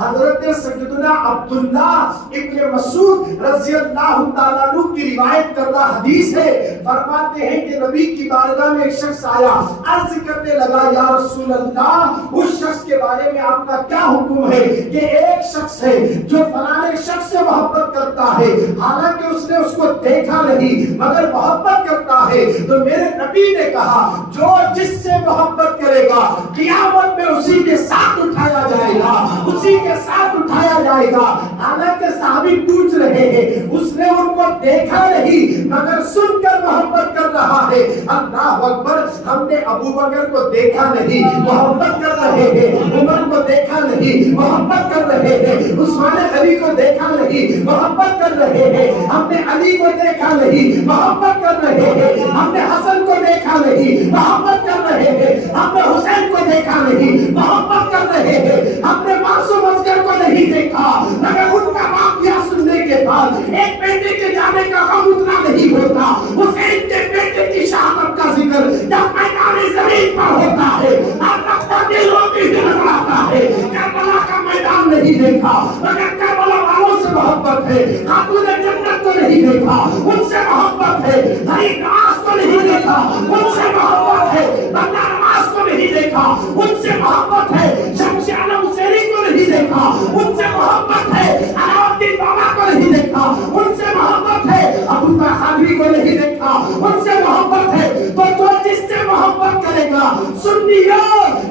حضرت سیدنا عبداللہ ابن مسعود رضی اللہ تعالیٰ عنہ کی روایت کردہ حدیث ہے، فرماتے ہیں کہ نبی کی بارگاہ میں ایک شخص آیا، عرض کرنے لگا یا رسول اللہ اس شخص کے بارے میں آپ کا کیا حکم ہے؟ کہ ایک شخص ہے جو فلانے شخص سے محبت کرتا کرتا ہے حالانکہ اس نے اس کو دیکھا نہیں مگر محبت کرتا ہے. تو میرے نبی نے کہا جو جس سے محبت کرے گا قیامت میں اسی کے ساتھ اٹھایا جائے گا, اسی کے ساتھ اٹھایا جائے گا. حالانکہ صحابی پوچھ رہے ہیں اس نے ان کو دیکھا نہیں مگر سن کر محبت کر رہا ہے. اللہ اکبر, ہم نے ابو بکر کو دیکھا نہیں محبت کر رہے ہیں, عمر کو دیکھا نہیں محبت کر رہے ہیں, عثمان علی کو دیکھا نہیں محبت کر رہے ہیں, ہم نے علی کو دیکھا نہیں محبت کر رہے ہیں, ہم نے حسن کو دیکھا نہیں محبت کر رہے ہیں, ہم نے حسین کو دیکھا نہیں محبت کر رہے ہیں, ہم نے معصوم اصغر کو نہیں دیکھا مگر ان کا واقعہ سننے کے بعد ایک بیٹے کے جانے کا غم اتنا نہیں ہوتا. حسین کے بیٹے کی شہادت کا ذکر جب میدان زمین پر ہوتا ہے اور رفتہ دلوں کی نظر آتا ہے. کربلا کا میدان نہیں دیکھا مگر کربلا والوں سے محبت ہے. خاتون جنت کو نہیں دیکھا ان سے محبت ہے. نئی نماز کو نہیں دیکھا ان سے محبت ہے. بندہ نماز کو نہیں دیکھا ان سے محبت ہے. شمس عالم سیری کو نہیں دیکھا ان سے محبت ہے. علاؤالدین بابا کو نہیں دیکھا ان سے محبت ہے. ابو طاہر کو نہیں دیکھا ان سے محبت ہے. تو جو جس سے محبت کرے گا سنیو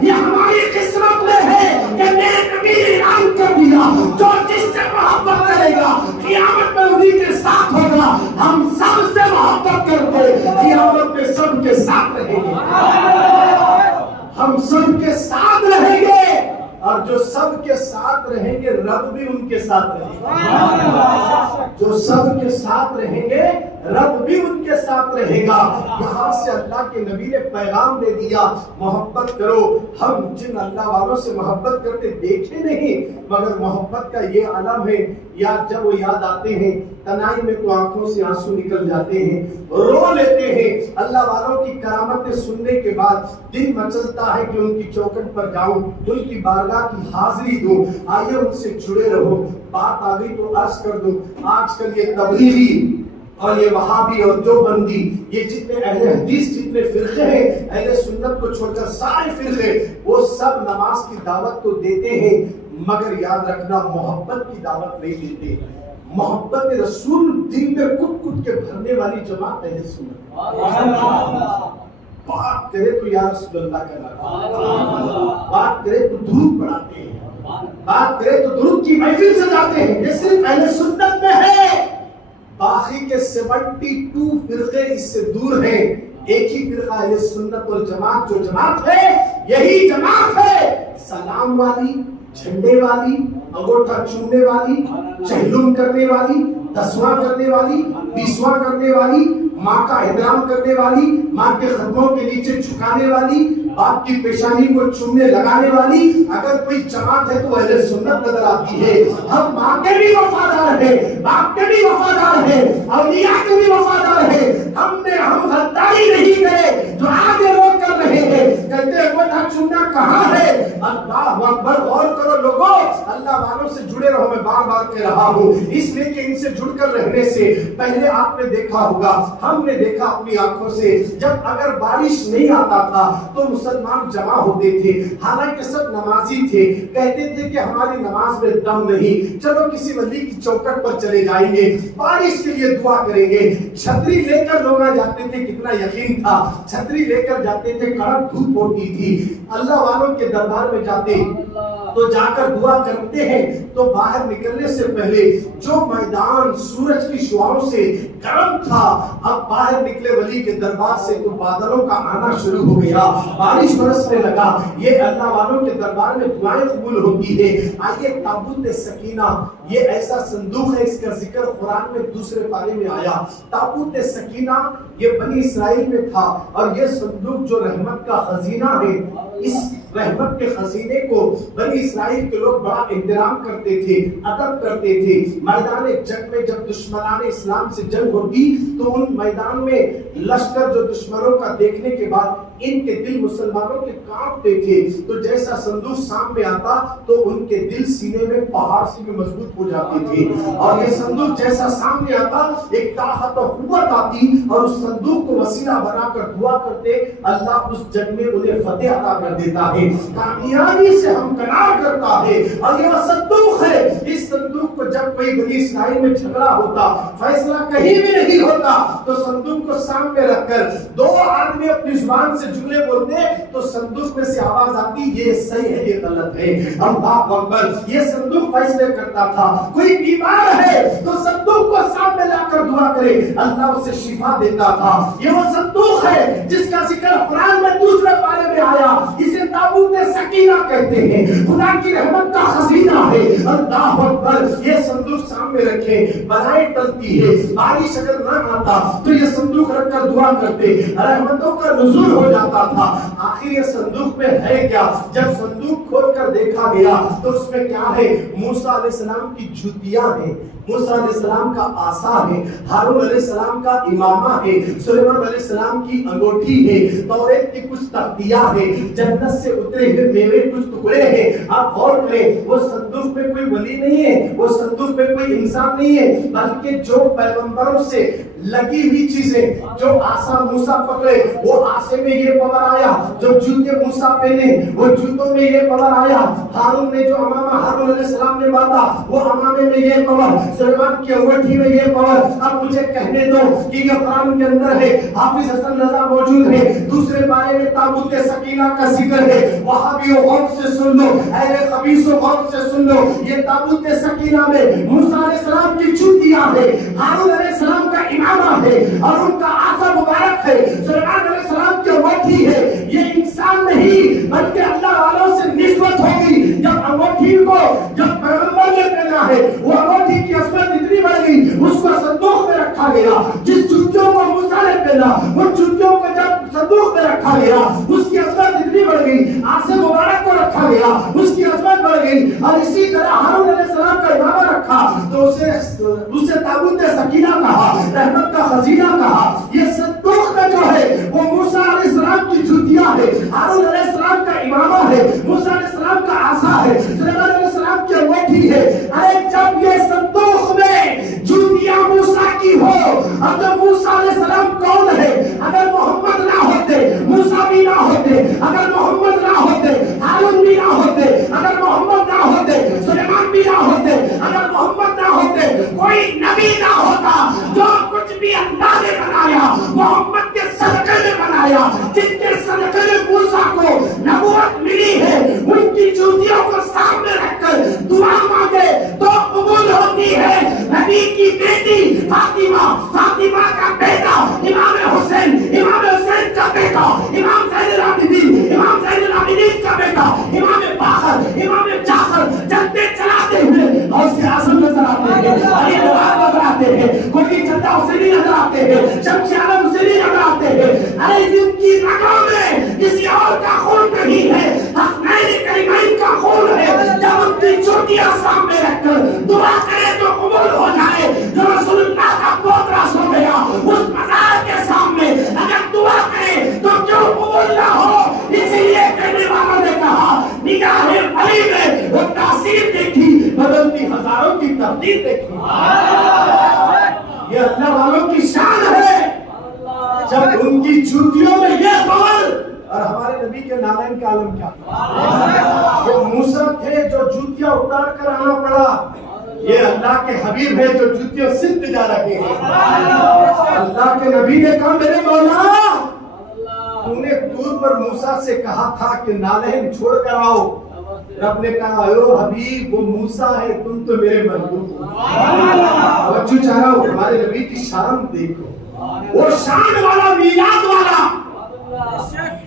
یہ ہماری قسمت میں ہے کہ میرے نبی نے اعلان کر دیا جو جس سے محبت کرے گا قیامت میں انہی کے ساتھ ہوگا. ہم سب سے محبت کرتے قیامت میں سب کے ساتھ رہیں گے, ہم سب کے ساتھ رہیں گے اور جو سب کے ساتھ رہیں گے رب بھی ان کے ساتھ رہیں گے. جو سب کے ساتھ رہیں گے رب بھی ان کے ساتھ رہے گا. یہاں سے اللہ کے نبی نے پیغام دے دیا محبت کرو. ہم جن اللہ والوں سے محبت کرتے دیکھے نہیں مگر محبت کا یہ علم ہے. یاد جب وہ یاد آتے ہیں تنہائی میں تو آنکھوں سے آنسو نکل جاتے ہیں, رو لیتے ہیں. اللہ والوں کی کرامتیں سننے کے بعد دل مچلتا ہے کہ ان کی چوکھٹ پر جاؤں, ان کی بارگاہ کی حاضری دوں. آئیے ان سے جڑے رہو. بات آ گئی تو عرض کر دوں, آج کل یہ تبلیغی اور یہ وہابی اور جو بندی یہ جتنے اہل حدیث جتنے فرقے ہیں اہل سنت کو چھوڑ کر سارے فرقے وہ سب نماز کی دعوت تو دیتے ہیں مگر یاد رکھنا محبت کی دعوت نہیں دیتے. محبت رسول دل میں کٹ کٹ کے بھرنے والی جماعت اہل سنت. بات کرے تو یا رسول اللہ کا نام, بات کرے تو درود پڑھاتے ہیں, بات کرے تو درود کی محفل سجاتے ہیں. یہ صرف اہل سنت میں ہے. باقی کے 72 فرقے اس سے دور ہیں. ایک ہی فرقہ اہل سنت والجماعت جو جماعت ہے یہی جماعت ہے. سلام والی, جھنڈے والی, انگوٹھا چومنے والی, چہلم کرنے والی, 10واں کرنے والی, 20واں کرنے والی, ماں کا احترام کرنے والی, ماں کے قدموں کے نیچے جھکانے والی, باپ کی پیشانی کو چومنے لگانے والی اگر کوئی جماعت ہے تو اہل سنت نظر آتی ہے. ہم ماں کے بھی وفادار ہیں, باپ کے بھی وفادار ہیں, اولیاء کے بھی وفادار ہیں. ہم غداری نہیں کرے جو آگے لوگ کر رہے ہیں. کہتے ہیں وہ چومنا کہاں ہے. اللہ اکبر, غور کرو لوگوں, اللہ والوں سے جڑے رہو. میں بار بار کہہ رہا ہوں اس لیے کہ ان سے جڑ کر رہنے سے پہلے آپ نے دیکھا ہوگا, ہم نے دیکھا اپنی آنکھوں سے, جب اگر بارش نہیں آتا تھا تو مسلمان جمع ہوتے تھے. حالانکہ سب نمازی تھے, کہتے تھے کہ ہماری نماز میں دم نہیں, چلو کسی ولی کی چوکھٹ پر چلے جائیں گے, بارش کے لیے دعا کریں گے. چھتری لے کر لوگ جاتے تھے, کتنا یقین تھا, چھتری لے کر جاتے تھے, کڑک دھوپ ہوتی تھی. اللہ والوں کے دربار میں جاتے تو جا کر دعا کرتے ہیں تو باہر نکلنے سے پہلے جو میدان سورج کی شعاعوں سے گرم تھا اب باہر نکلے ولی کے دربار سے تو بادلوں کا آنا شروع ہو گیا, بارش برسنے لگا. یہ اللہ والوں کے دربار میں دعائیں قبول ہوتی ہے. آئیے تابوت سکینہ, یہ ایسا صندوق ہے, اس کا ذکر قرآن میں دوسرے پارے میں آیا. تابوت سکینہ یہ بنی اسرائیل میں تھا اور یہ صندوق جو رحمت کا خزینہ ہے, اس رحمت کے خزینے کو بنی اسرائیل کے لوگ بڑا احترام کرتے تھے, ادب کرتے تھے. میدان جنگ میں جب دشمنان اسلام سے جنگ ہوتی تو ان میدان میں لشکر جو دشمنوں کا دیکھنے کے بعد ان کے دل مسلمانوں کے کانپتے تھے, تو جیسا صندوق سامنے آتا تو ان کے دل سینے میں پہاڑ سے بھی مضبوط ہو جاتے تھے. اور یہ صندوق جیسا سامنے آتا ایک طاقت اور قوت آتی اور اس صندوق کو وسیلہ بنا کر دعا کرتے, اللہ اس جنگ میں انہیں فتح عطا کر دیتا ہے, کامیابی سے ہمکنار کرتا ہے. اور یہ وہ صندوق ہے, اس صندوق کو جب جب کوئی بنی اسرائیل میں جھگڑا ہوتا، فیصلہ کہیں بھی نہیں ہوتا، تو صندوق کو سامنے رکھ کر دو آدمی اپنی زبان سے جملے بولتے تو صندوق میں سے آواز آتی، یہ صحیح ہے یہ غلط ہے، اللہ اکبر۔ یہ صندوق فیصلے کرتا تھا۔ کوئی بیمار ہے تو صندوق کو سامنے لا کر دعا کرے، اللہ اسے شفا دیتا تھا۔ یہ وہ صندوق ہے جس کا ذکر قرآن میں دوسرے پارے میں آیا، اسے تابوت سکینہ کہتے ہیں، خدا کی رحمت کا خزینہ ہے، اللہ اکبر۔ یہ صندوق سامنے رکھے، بلائیں ٹلتی ہے، بارش اگر نہ آتا تو یہ صندوق رکھ کر دعا کرتے، رحمتوں کا نزول ہو جاتا تھا۔ آخر یہ صندوق میں ہے کیا؟ جب صندوق کھول کر دیکھا گیا تو اس میں کیا ہے؟ موسیٰ علیہ السلام کی جوتیاں ہیں، موسیٰ علیہ السلام کا عصا ہے، ہارون علیہ السلام کا امامہ ہے، سلیمان علیہ السلام کی انگوٹھی ہے، توریت کی کچھ تختیاں ہیں، جنت سے اترے ہوئے میوے کچھ ٹکڑے ہیں۔ آپ غور کریں، وہ صندوق میں کوئی ولی نہیں ہے، وہ صندوق میں کوئی انسان نہیں ہے، بلکہ جو پیغمبروں سے لگی ہوئی چیزیں، جو عصا موسیٰ پکڑے وہ عصے میں یہ پاور آیا، جو جوتے موسیٰ پہنے وہ جوتوں میں یہ پاور آیا، ہارون نے جو امامہ ہارون علیہ السلام نے باندھا وہ امامے میں یہ پاور، سلیمان کی انگوٹھی میں یہ پاور۔ اب مجھے کہنے دو کہ یہ قرآن کے اندر ہے، حافظ حسن رضا موجود ہے، دوسرے بارے میں تابوت سکینہ کا ذکر ہے، وہاں بھی غور سے سن لو، اہل خبیثو غور سے سن لو، یہ تابوت سکینہ میں موسیٰ علیہ السلام کی جوتیاں ہے، ہارون علیہ السلام کا امامہ ہے اور ان کا عصا مبارک ہے، سلیمان علیہ السلام کی انگوٹھی ہے۔ یہ انسان نہیں بلکہ اللہ والوں سے نسبت ہوگی۔ جب انگوٹھی کو جب پیغمبر نے پہنا ہے، وہ انگوٹھی کی عظمت اتنی بڑھ گئی، اس کو صندوق میں رکھا گیا۔ جس جوتیوں کو موسیٰ نے پہنا، ان جوتیوں کو جب صندوق میں رکھا گیا، اس کی عظمت اتنی بڑھ گئی، عصا مبارک کو رکھا گیا، اس کی عظمت بڑھ گئی۔ اور اسی طرح ہارون علیہ السلام کا امامہ رکھا تو اسے تابوت سکینہ کہا، رحمت کا خزینہ کہا۔ یہ صندوق میں جو ہے وہ موسیٰ علیہ السلام کی جوتیاں ہے، ہارون علیہ السلام کا امامہ ہے، موسیٰ علیہ السلام کا عصا ہے، سلیمان علیہ السلام کی انگوٹھی ہے۔ ارے جب یہ صندوق میں جوتیاں موسیٰ کی ہو، اب تو موسیٰ علیہ السلام کون ہے؟ اگر محمد نہ ہوتے، موسیٰ بھی نہ ہوتے، اگر محمد نہ ہوتے، ہارون بھی نہ ہوتے، اگر محمد نہ ہوتے، سلیمان بھی نہ ہوتے، اگر محمد نہ ہوتے، کوئی نبی نہ ہوتا۔ جو کچھ بھی اللہ نے بنایا محمد کے صدقے میں بنایا، جن کے صدقے میں موسیٰ کو نبوت ملی ہے، ان کی جوتیوں کو سامنے رکھ کر دعا مانگے تو قبول ہوتی ہے۔ نبی کی بیٹی فاطمہ، فاطمہ کا بیٹا امام حسین، امام حسین کا بیٹا امام زین العابدین، امام زین العابدین کا بیٹا امام باقر، امام جعفر جنتے چلاتے ہوئے غوث اعظم نظر آتے ہیں، علی نواز نظر آتے ہیں، کوئی جدہ حسینی نظر آتے ہیں، شمس عالم حسینی نظر آتے ہیں۔ ارے جن کی رگوں میں کسی اور کا خون نہیں ہے، حسنین کریمین کا خون ہے۔ جب ان کی چوٹیاں سامنے رکھ کر دعا کرے تو قبول ہو جائے۔ جو رسول اللہ کا پوترا سو گیا اس مزار کے سامنے اگر دعا کرے تو کیوں قبول نہ ہو؟ اسی لیے کہنے والوں نے کہا نگاہ ولی میں وہ تاثیر دیکھی، بدلتی ہزاروں کی تقدیر دیکھی۔ یہ اللہ والوں کی شان ہے، جب ان کی جوتیوں میں یہ پاور۔ اور ہمارے نبی کے نالین کا عالم کیا تھا؟ وہ موسیٰ تھے جو جوتیاں اتار کر آنا پڑا، یہ اللہ کے حبیب ہے جو جوتیاں صرف جا رہے ہیں۔ اللہ کے نبی نے کہا میرے مولا تو نے دور پر موسیٰ سے کہا تھا کہ نالین چھوڑ کر آؤ، رب نے کہا اے حبیب وہ موسیٰ ہے، تم تو میرے محبوب ہو۔ توجہ چاہ رہا ہوں، ہمارے نبی کی شان دیکھو، وہ شان والا، میلاد والا،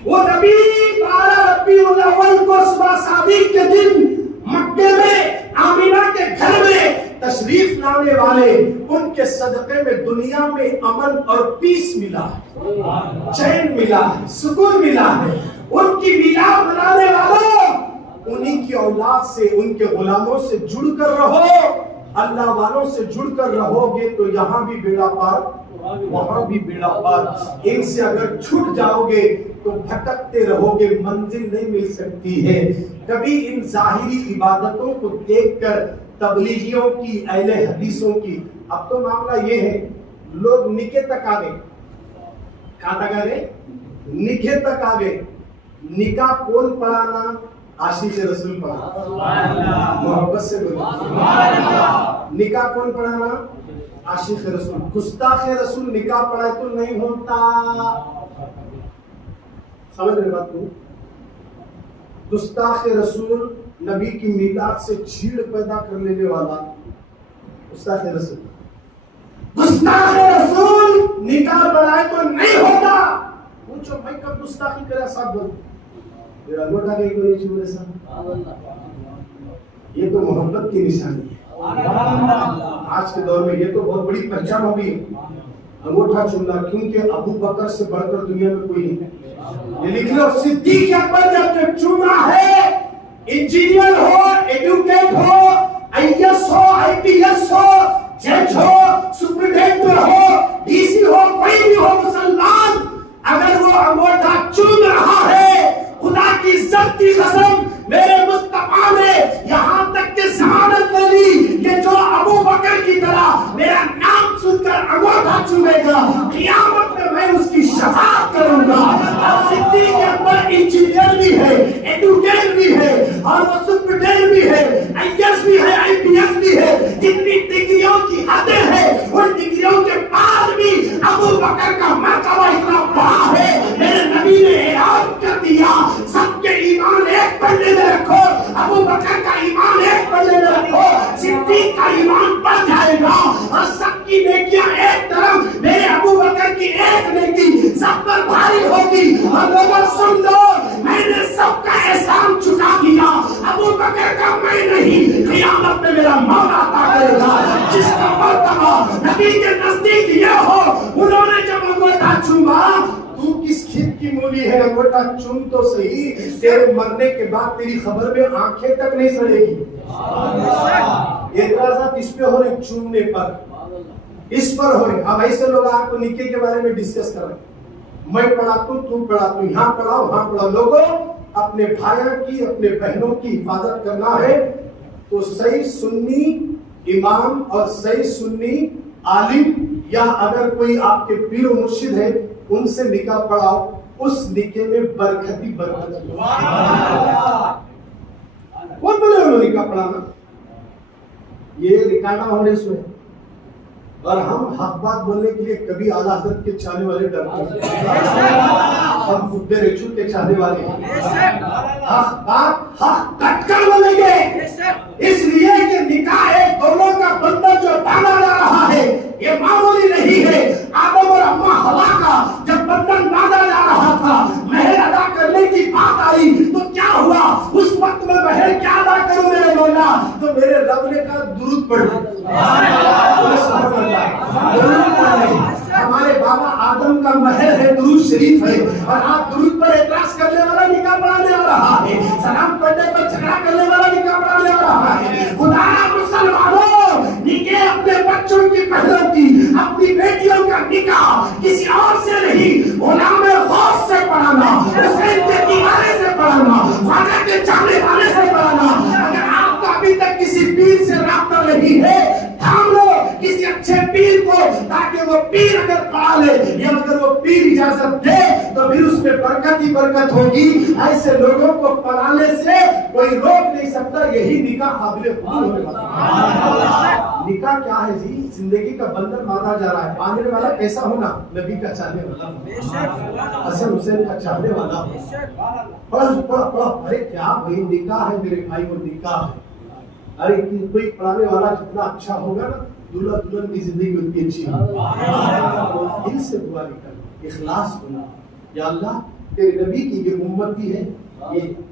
وہ نبی 12 ربیع الاول کو صبح صادق کے دن مکے میں آمینہ کے گھر میں تشریف لانے والے، ان کے صدقے میں دنیا میں امن اور پیس ملا ہے، چین ملا ہے، سکون ملا ہے۔ ان کی میلاد منانے والوں، انہی کی اولاد سے، ان کے غلاموں سے جڑ کر رہو، اللہ والوں سے جڑ کر رہو گے تو یہاں بھی بیڑا پار، وہاں بھی بیڑا پار۔ ان سے اگر چھٹ جاؤ گے تو بھٹکتے رہو گے، منزل نہیں مل سکتی ہے۔ کبھی ان ظاہری عبادتوں کو دیکھ کر تبلیغیوں کی، اہل حدیثوں کی، اب تو معاملہ یہ ہے لوگ نکاح تک آ گئے، کہاں تک آ گئے؟ نکاح تک آ گئے۔ نکاح کون پڑھانا، عاشق رسول پڑھا، محبت سے بولو نکاح کون پڑھانا؟ عاشق رسول. گستاخ رسول نکاح پڑھائے تو نہیں ہوتا. سمجھ رہے بات کو؟ گستاخ رسول نبی کی میلاد سے چھیڑ پیدا کر لینے والا گستاخ رسول. گستاخ رسول نکاح پڑھائے تو نہیں ہوتا. پوچھو بھائی کب گستاخی کرے؟ ساتھ بول میرا انگوٹھا کہیں کو نہیں چھوڑے ساتھ. یہ تو محبت کی نشانی ہے. آج کے دور میں یہ تو بہت بڑی پہچان ہو گئی انگوٹھا چومنا، کیونکہ ابو بکر سے بڑھ کر دنیا میں کوئی نہیں. یہ لکھ لو صدیق اکبر جب نے چوما ہے، انجینئر ہو، ایڈوکیٹ ہو، IAS ہو، IPS ہو، جج ہو، سپرنٹینڈنٹ ہو، DC ہو، کوئی بھی ہو مسلمان، اگر وہ انگوٹھا چوم رہا ہے، خدا کی عزت کی قسم میرے مصطفیٰ نے یہاں تک کہ ضمانت لے لی کہ جو ابو بکر کی طرح میرا نام سن کر انگوٹھا چومے گا قیامت میں میں اس کی شفاعت کروں گا. اور صدیق اکبر انجینئر بھی ہے، ایڈوکیٹ بھی ہے، اور وہ سپرنٹینڈنٹ بھی ہے، IAS بھی ہے، IPS بھی ہے. جتنی ڈگریوں کی حدیں ہیں ان ڈگریوں کے بعد بھی ابو بکر کا مرتبہ اتنا بڑا ہے. میرے نبی نے اعلان کر دیا سب کے ایمان ایک پلڑے میں رکھو، ابو بکر کا ایمان ایک پلڑے میں رکھو، صدیق کا ایمان بڑھ جائے گا. اور سب کی نیکیاں ایک طرف، میرے ابو بکر کی ایک نیکی سب پر بھاری ہوگی. اور لوگوں سن لو، میں نے سب کا احسان چکا دیا، ابو بکر کا میں نہیں. قیامت میں میرا مولا عطا کرے گا جس کا مرتبہ نبی کے نزدیک یہ ہو. انہوں نے جب انگوٹھا چوما، تو کس کھیت کی مولی ہے؟ انگوٹھا چوم تو صحیح، تیرے مرنے کے بعد تیری خبر میں آنکھیں تک نہیں سڑے گی. اعتراضات اس پہ ہو رہے، چومنے پر، اس پر ہو رہے. اب ایسے لوگ آپ کو نکاح کے بارے میں ڈسکس کر رہے ہیں، میں پڑھاتا ہوں، تو پڑھاتا ہوں، یہاں پڑھاؤ وہاں پڑھاؤ. لوگوں اپنے بھائیوں کی، اپنے بہنوں کی حفاظت کرنا ہے تو صحیح سنی امام اور صحیح سنی عالم، یا اگر کوئی آپ کے پیر و مرشد ہے ان سے نکاح پڑھاؤ. اس نکاح میں برکت ہی برکت. کون بولے انہوں نکاح پڑھانا؟ یہ ریکارڈ ہو رہے سوئے. اور ہم حق بات بولنے کے لیے کبھی اعلیٰ حضرت کے چاہنے والے ڈرتے ہیں، ہم خود رسول کے چاہنے والے ہیں. حق بات حق کٹ کر بولیں گے، اس لیے کہ نکاح ایک دونوں کا بندہ جو باندھا جا رہا ہے یہ معمولی نہیں ہے. آدم اور اما حوا کا جب بندن باندھا جا رہا تھا، مہر ادا کرنے کی بات آئی تو کیا ہوا؟ اس وقت میں مہر کیا ادا کروں میرے مولا؟ تو میرے رب نے کہا درود پڑھ. ہمارے بابا آدم کا مہر ہے درود شریف ہے، اور آپ درود پر اعتراض کرنے والا نکاح پڑھانے آ رہا ہے، سلام پڑھنے پر جھگڑا کرنے والا نکاح پڑھانے آ رہا ہے. خدا مسلمانوں، نکاح اپنے بچوں کی بہنوں کی، اپنی بیٹیوں کا نکاح کسی اور سے نہیں، غلام غوث سے پڑھانا، حسین کے دیوانے سے پڑھانا، خواجہ کے چاہنے والے سے پڑھانا. اگر آپ کا ابھی تک کسی پیر سے رابطہ نہیں ہے، تھام لو کسی اچھے پیر کو، تاکہ وہ پیر اگر پڑھا لے، یا اگر وہ پیر اجازت دے تو پھر اس میں برکت ہی برکت ہوگی. ایسے لوگوں کو پڑھانے سے کوئی روک نہیں سکتا. یہی نکاح قابل قبول ہونے والا. نکاح کیا ہے جی؟ زندگی کا بندھن باندھا جا رہا ہے. باندھنے والا کیسا ہونا؟ نبی کا چاہنے والا، حسن حسین کا چاہنے والا. پڑھا ارے کیا بھائی نکاح ہے میرے بھائی، وہ نکاح ہے. ارے کوئی پڑھانے والا جتنا اچھا ہوگا نا، دلہا دلہن کی زندگی اتنی اچھی ہوگی. دل سے دعا نکل، اخلاص ہونا، یا اللہ تیرے نبی کی یہ امتی ہے،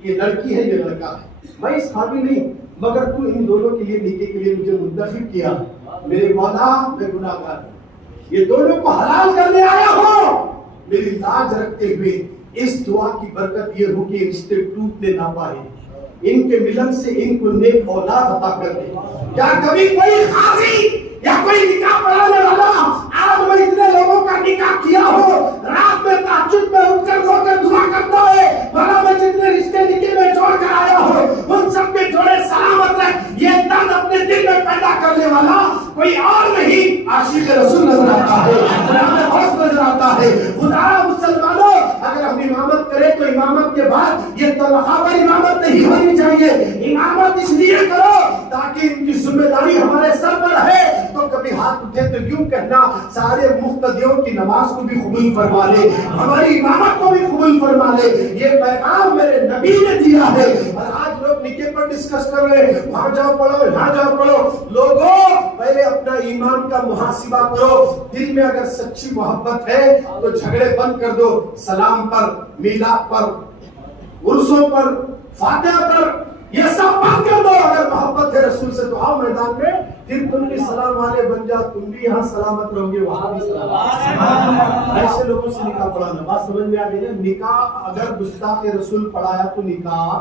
یہ لڑکی ہے، یہ لڑکا ہے، میں اس قابل نہیں، مگر تو ان دونوں کے لیے نکاح کے لیے مجھے منتخب کیا. میرے مولا میں گناہگار ہوں، یہ دونوں کو حلال کرنے آیا ہوں. میری لاج رکھتے ہوئے اس دعا کی برکت یہ ہو کہ رشتے ٹوٹنے نہ پائے، ان کے ملن سے ان کو نیک اولاد عطا کر دے. کیا کبھی کوئی قاضی یا کوئی نکاح پڑھانے والا آج میں اتنے لوگوں کا نکاح کیا ہو، رات میں تہجد میں اٹھ کر رو کر دعا کرتا ہے، مولا میں جتنے رشتے نکاح میں جوڑ کر آیا ہوں ان سب کے جوڑے سلامت رکھ. یہ درد اپنے دل میں پیدا کرنے والا کوئی اور نہیں، عاشق رسول نظر آتا ہے، غلام غوث نظر آتا ہے. خدا مسلمانوں اگر ہم امامت کریں تو امامت امام کے بعد یہ تنخواہ پر امامت نہیں ہونی چاہیے. امامت اس لیے کرو تاکہ ان کی ذمہ داری ہمارے سر پر ہے. تو کبھی ہاتھ اٹھے تو یوں کہنا سارے مقتدیوں کی نماز کو بھی قبول فرما لے, ہماری امامت کو بھی قبول فرما لے. یہ پیغام میرے نبی نے دیا ہے. اور آج لوگ نکاح پر ڈسکس کر رہے ہیں, وہاں جاؤ پڑھو یہاں جاؤ پڑھو. لوگوں پہلے اپنا ایمان کا محاسبہ کرو. دل میں اگر سچی محبت ہے تو جھگڑے بند کر دو. سلام پر, میلاد پر, عرسوں پر, فاتحہ پر, یہ سب بند کر دو. اگر محبت ہے رسول سے تو آؤ میدان میں, پھر تم بھی سلام والے بن جاؤ, تم بھی یہاں سلامت رہو گے, وہاں بھی سلامت. ایسے لوگوں سے نکاح پڑھانا. بات سمجھ میں آ گئی نا. نکاح اگر گستاخ رسول پڑھایا تو نکاح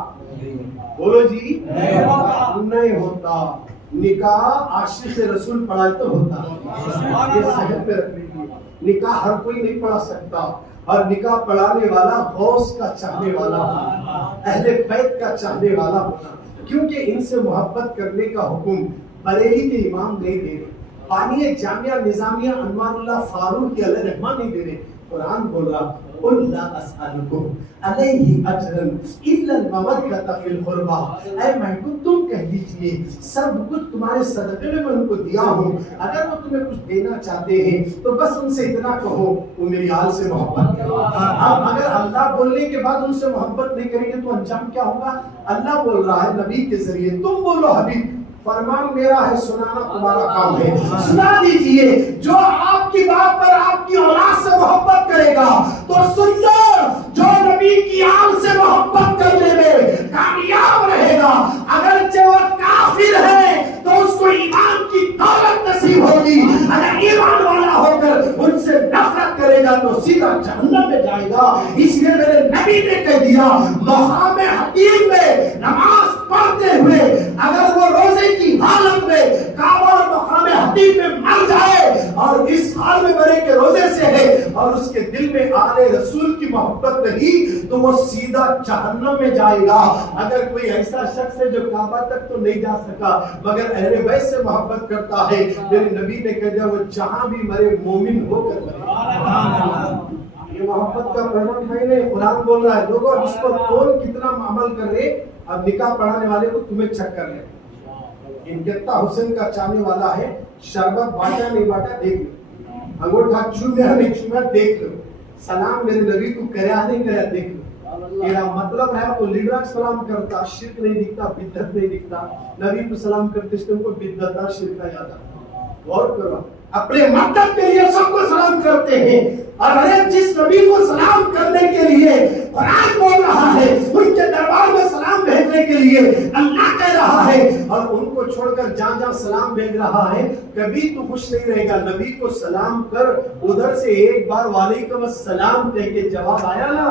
بولو جی نہیں ہوتا. نکاح عاشق رسول پڑھائے تو ہوتا. یہ ذہن پہ رکھنے کی. نکاح ہر کوئی نہیں پڑھا سکتا, اور نکاح پڑھانے والا غوث کا چاہنے والا ہونا, اہل بیت کا چاہنے والا ہونا. کیونکہ ان سے محبت کرنے کا حکم بریلی کے امام نہیں دے رہے, بانی جامعہ نظامیہ انوار اللہ فاروق علیہ رحمہ نہیں دے رہے. قرآن بول رہا قل لا اسألکم علیہ اجرا الا المودۃ فی القربى. اے محبوب تم کہہ دیجئے سب کچھ تمہارے صدقے میں ان کو دیا ہوں, اگر وہ تمہیں کچھ دینا چاہتے ہیں تو بس ان سے اتنا کہو وہ میری آل سے محبت کرو. اب اگر اللہ بولنے کے بعد ان سے محبت نہیں کریں گے تو انجام کیا ہوگا؟ اللہ بول رہا ہے نبی کے ذریعے, تم بولو حبیب فرمان میرا ہے, سنانا تمہارا کام ہے. سنا دیجئے جو آپ کی بات پر آپ کی اولاد سے محبت کرے گا تو سن لو, جو نبی کی آل سے محبت کرنے میں کامیاب رہے گا اگرچہ وہ کافر ہے تو اس کو ایمان کی دولت نصیب ہوگی. اگر ایمان والا ہو کر ان سے نفرت کرے گا تو سیدھا جہنم میں جائے گا. اس لیے میرے نبی نے کہہ دیا مقام حتیم میں نماز پڑھتے ہوئے اگر وہ روزے کی حالت میں کعبہ اور مقام حتیم میں مر جائے اور اس حال میں مرے کہ روزے سے ہے اور اس کے دل میں آل رسول کی محبت نہیں تو وہ سیدھا جہنم میں جائے گا. اگر کوئی ایسا شخص ہے جو کعبہ تک تو نہیں جا سکا مگر اہل بیت سے محبت کرتا ہے, میرے نبی نے کہہ دیا وہ جہاں بھی مرے مومن ہو کر مرے. یہ محبت کا پیغام ہے نہیں, قرآن بول رہا ہے. لوگوں اب اس پر کون کتنا عمل کر رہے, اب نکاح پڑھانے والے کو تمہیں چیک کر لیں. انکتا حسین کا چاہنے والا ہے, شربت باٹا نہیں باٹا دیکھ لو, انگوٹھا چومیا نہیں چومیا دیکھ لو, سلام میرے نبی کو کریا نہیں کریا دیکھ لو. میرا مطلب ہے وہ لیڈر سلام کرتا, شرک نہیں دکھتا, بدعت نہیں دکھتا. نبی کو سلام کرتے اس کو بدعت اور شرک یاد آتا. غور کرو, اپنے مطلب کے لیے سب کو سلام کرتے ہیں, اور ہر جس نبی کو سلام کرنے کے لیے قرآن بول رہا ہے, ان کے دربار میں سلام بھیجنے کے لیے اللہ کہہ رہا ہے, اور ان کو چھوڑ کر جہاں جہاں سلام بھیج رہا ہے کبھی تو خوش نہیں رہے گا. نبی کو سلام کر ادھر سے ایک بار وعلیکم السلام کہہ کے جواب آیا نا,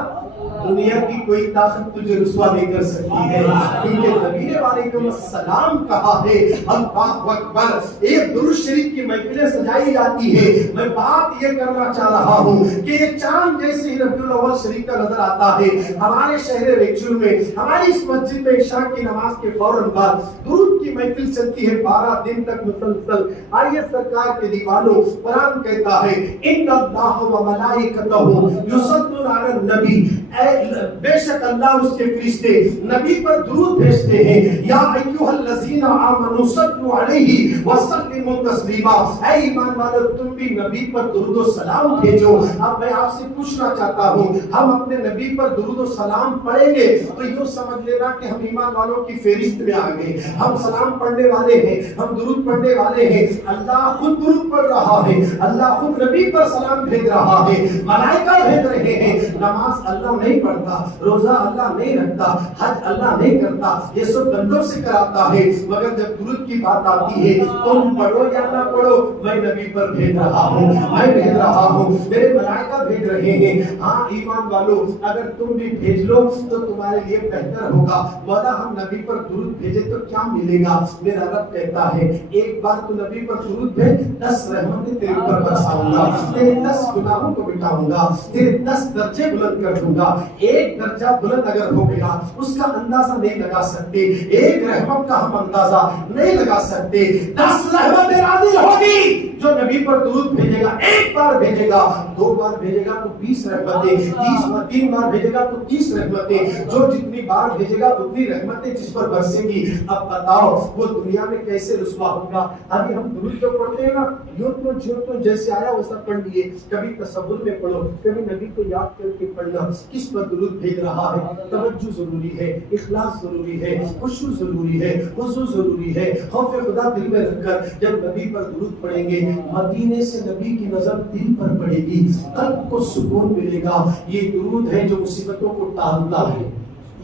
دنیا کی کوئی طاقت تجھے رسوا نہیں کر سکتی ہے, کیونکہ نبی نے وعلیکم السلام کہا ہے. اللہ اکبر. ایک درود شریف کی محفلیں سجائی جاتی ہے. میں بات یہ کرنا چاہ رہا ہوں کہ یہ چاند جیسے ہی ربیع الاول شریف کا نظر آتا ہے ہمارے شہر ریچور میں, ہماری اس مسجد میں عشاء کی نماز کے فوراً بعد درود کی محفل چلتی ہے 12 دن تک مسلسل. آئیے سرکار کے دیوانوں, قرآن کہتا ہے ان اللہ و ملائکتہ یصلون علی النبی, بے شک اللہ اس کے فرشتے نبی پر درود بھیجتے ہیں. یا ایھا الذین آمنوا صلوا علیہ وسلموا تسلیما, اے ایمان والو تم بھی نبی پر درود و سلام بھیجو. اب میں آپ سے پوچھنا چاہتا ہوں, ہم اپنے نبی پر درود و سلام پڑھیں گے تو یوں سمجھ لینا کہ ہم ایمان والوں کی فہرست میں آ گئے. ہم سلام پڑھنے والے ہیں, ہم درود پڑھنے والے ہیں. اللہ خود درود پڑھ رہا ہے, اللہ خود نبی پر سلام بھیج رہا ہے, ملائکہ بھیج رہے ہیں. نماز اللہ نہیں پڑھتا, روزہ اللہ نہیں رکھتا, حج اللہ نہیں کرتا, یہ سب بندوں سے کراتا ہے. مگر جب درود کی بات آتی ہے تم پڑھو یا نہ پڑھو, میں نبی پر بھیج رہا ہوں, میں بھیج رہا ہوں, میرے ملائکہ بھیج رہے ہیں. ہاں ایمان والو اگر تم بھی بھیج لو تو تمہارے لیے بہتر ہوگا. مولا ہم نبی پر درود بھیجے تو کیا ملے گا؟ میرا رب کہتا ہے ایک بار تو نبی پر درود بھیج, 10 رحمتیں تیرے پر برساؤں گا, تیرے 10 گناہوں کو مٹاؤں گا, تیرے 10 درجے بلند کر دوں گا. ایک درجہ بلند اگر ہو گیا اس کا اندازہ نہیں لگا سکتے, ایک رحمت کا ہم اندازہ نہیں لگا سکتے. 10 رحمتیں نازل ہوگی جو نبی نبی پر درود بھیجے گا، ایک بار بھیجے گا، 2 بار بھیجے گا تو 20 رحمتیں، 3 بار بھیجے گا تو 30 رحمتیں، جو جتنی بار بھیجے گا اتنی رحمتیں جس پر برسیں گی۔ اب بتاؤ وہ دنیا میں کیسے رسوا ہوگا؟ ابھی ہم درود جو پڑھتے ہیں نا، یوں تو جیسے آیا ویسا پڑھ لیے، کبھی تصور میں پڑھو، کبھی نبی کو یاد کر کے پڑھنا۔ کس پر درود بھیج رہا ہے؟ توجہ ضروری ہے، اخلاص ضروری ہے، خشوع ضروری ہے، خضوع ضروری ہے، خوف خدا دل میں رکھ کر جب نبی پر درود پڑھیں گے، مدینے سے نبی کی نظر دل پر پڑے گی، قلب کو سکون ملے گا۔ یہ درود ہے جو مصیبتوں کو ٹالتا ہے،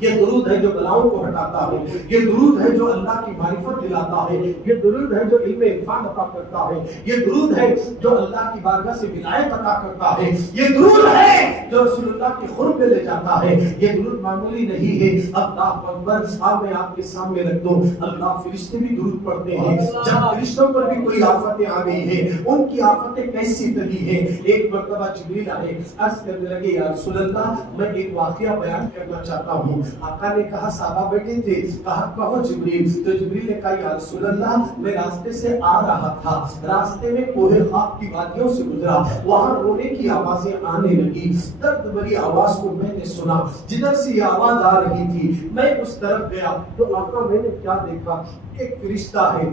یہ درود ہے جو بلاؤں کو ہٹاتا ہے، یہ درود ہے جو اللہ کی معرفت دلاتا ہے، یہ درود ہے جو علم عرفان عطا کرتا ہے، یہ درود ہے جو اللہ کی بارگاہ سے ولایت عطا کرتا ہے، یہ درود ہے جو رسول اللہ کی قرب میں لے جاتا ہے۔ یہ درود معمولی نہیں ہے۔ اللہ اکبر، میں آپ کے سامنے رکھ دوں، اللہ فرشتے بھی درود پڑھتے ہیں۔ جب فرشتوں پر بھی کوئی آفتیں آ گئی ہیں، ان کی آفتیں کیسی طریقے ہیں؟ ایک مرتبہ جبریل آئے، عرض کرنے لگے یا رسول اللہ میں ایک واقعہ بیان کرنا چاہتا ہوں۔ آقا نے کہا صحابہ بیٹھے تھے، کہا کہو جبریل۔ تو جبریل نے کہا یا رسول اللہ میں راستے سے آ رہا تھا، راستے میں کوہ خاف کی وادیوں سے گزرا، وہاں رونے کی آوازیں آنے لگی، درد بھری آواز کو میں نے سنا، جدھر سے یہ آواز آ رہی تھی میں اس طرف گیا تو آقا میں نے کیا دیکھا؟ ایک فرشتہ ہے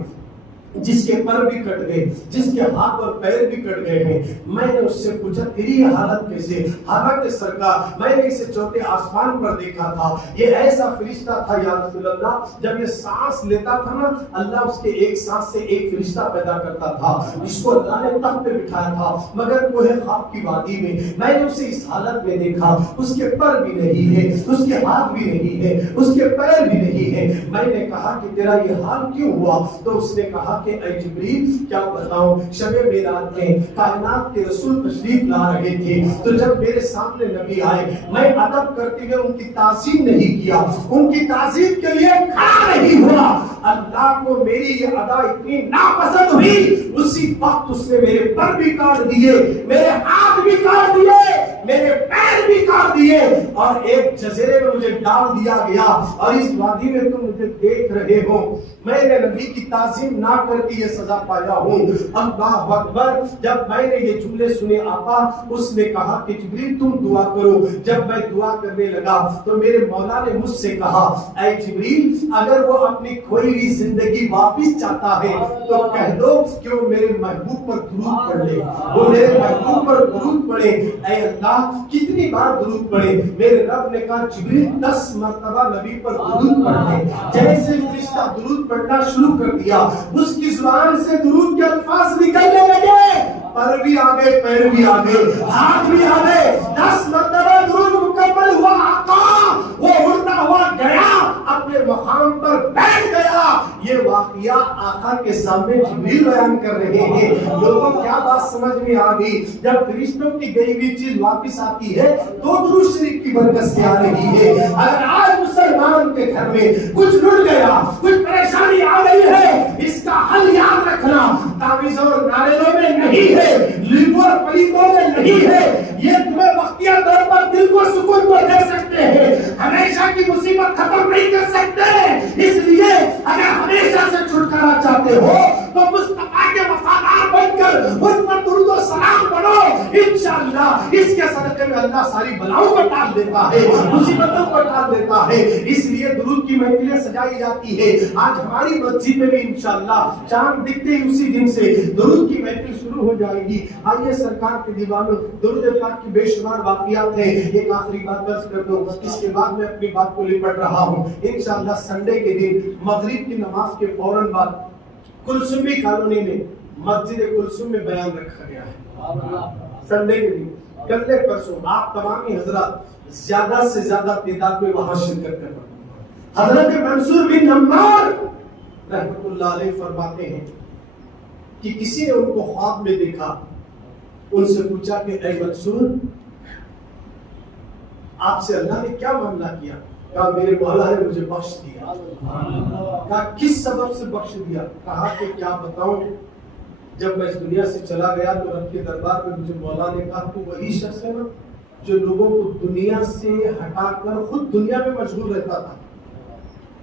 جس کے پر بھی کٹ گئے، جس کے ہاتھ اور پیر بھی کٹ گئے ہیں۔ میں نے اس سے پوچھا تیری یہ حالت کیسے؟ حالانکہ سرکار میں نے اسے چوتھے آسمان پر دیکھا تھا، یہ ایسا فرشتہ تھا یا رسول اللہ، جب یہ سانس لیتا تھا نا اللہ اس کے ایک سانس سے ایک فرشتہ پیدا کرتا تھا، جس کو اللہ نے تخت پہ بٹھایا تھا۔ مگر کوہ خاف کی وادی میں نے اسے اس حالت میں دیکھا، اس کے پر بھی نہیں ہے، اس کے ہاتھ بھی نہیں ہے، اس کے پیر بھی نہیں ہے۔ میں نے کہا کہ تیرا یہ حال کیوں ہوا؟ تو اس نے کہا کہ اے جبریل کیا بتاؤں، شب معراج میں کائنات کے رسول تشریف لا رہے تھے، تو جب میرے سامنے نبی آئے میں ادب کرتے ہوئے ان کی تعظیم نہیں کیا، ان کی تعظیم کے لیے کھڑا نہیں ہوا۔ اللہ کو میری یہ ادا اتنی ناپسند ہوئی، اسی وقت اس نے میرے پر بھی کاٹ دیے، میرے ہاتھ بھی کاٹ دیے، میرے پیر بھی کاٹ دیے، اور ایک جزیرے میں مجھے ڈال دیا گیا، اور اس وادی میں تم مجھے دیکھ رہے ہو۔ میں نے نبی کی تعظیم نہ کر کے یہ سزا پایا ہوں۔ اللہ اکبر، جب میں نے یہ جملے سنے آقا اس نے کہا کہ جبریل تم دعا کرو۔ جب میں دعا کرنے لگا تو میرے مولا نے مجھ سے کہا اے جبریل اگر وہ اپنی کھوئی ہوئی زندگی واپس چاہتا ہے تو کہہ دو کہ وہ میرے محبوب پر درود پڑھ لے، وہ میرے محبوب پر درود پڑھے۔ اے اللہ کتنی بار درود پڑھے؟ میرے رب نے کہا جبریل 10 مرتبہ نبی پر درود پڑھے۔ جیسے فرشتہ درود پڑھنا شروع کر دیا اس کی زبان سے درود کے الفاظ نکلنے لگے، پر بھی آگے، پیر بھی آگے، ہاتھ بھی آگے۔ 10 مرتبہ درود مکمل ہوا، آقا وہ اڑتا ہوا گیا، اپنے مقام پر بیٹھ گیا۔ یہ واقعہ آقا کے سامنے جبریل بیان کر رہے ہیں۔ لوگوں کیا بات سمجھ میں آ گئی؟ جب فرشتوں کی گئی ہوئی چیز واپس آتی ہے تو درود شریف کی برکت سے آ رہی ہے۔ اگر آج مسلمان کے گھر میں کچھ ڈر گیا، کچھ پریشانی آ گئی ہے، اس کا حل یاد رکھنا تعویذوں اور ناریلوں میں نہیں ہے، لیموں اور پلیتوں میں نہیں ہے۔ یہ تمہیں وقتیہ طور پر دل کو سکون تو دے سکتے ہیں، ہمیشہ کی مصیبت ختم نہیں کر سکتے۔ اس لیے اگر ہمیشہ سے چھٹکارا چاہتے ہو تو مصطفیٰ کے وفادار بن کر ان پر درود و سلام پڑھو، انشاءاللہ اس کے صدقے میں اللہ ساری بلاؤں کو ٹال دیتا ہے، مصیبتوں کو ٹال دیتا ہے۔ اس لیے درود کی محفلیں سجائی جاتی ہے۔ آج ہماری مسجد میں بھی انشاءاللہ چاند دکھتے ہی اسی دن سے درود کی محفل شروع ہو جائے گی۔ آئیے سرکار کے دیوانوں درود پاک کی بے شمار واقعات ہیں، ایک آخری بات درس کر دو، اس کے بعد میں اپنی بات کو لپٹ رہا ہوں۔ انشاءاللہ سنڈے کے دن مغرب کی نماز کے فوراً بعد کلثومی کالونی میں مسجد کلثوم میں بیان رکھا گیا ہے۔ سنڈے کے دن کل پرسوں آپ تمامی حضرات زیادہ سے زیادہ تعداد میں وہاں شرکت کرنا۔ حضرت منصور بن عمار رحمۃ اللہ علیہ فرماتے ہیں کہ کسی نے ان کو خواب میں دیکھا، ان سے پوچھا کہ اے منصور آپ سے اللہ نے کیا معاملہ کیا؟ کہا میرے مولا نے مجھے بخش دیا۔ کہا کس سبب سے بخش دیا؟ کہا کہ کیا بتاؤں، جب میں اس دنیا سے چلا گیا تو رب کے دربار میں مجھے مولا نے کہا تو وہی شخص ہے نا جو لوگوں کو دنیا سے ہٹا کر خود دنیا میں مشغول رہتا تھا؟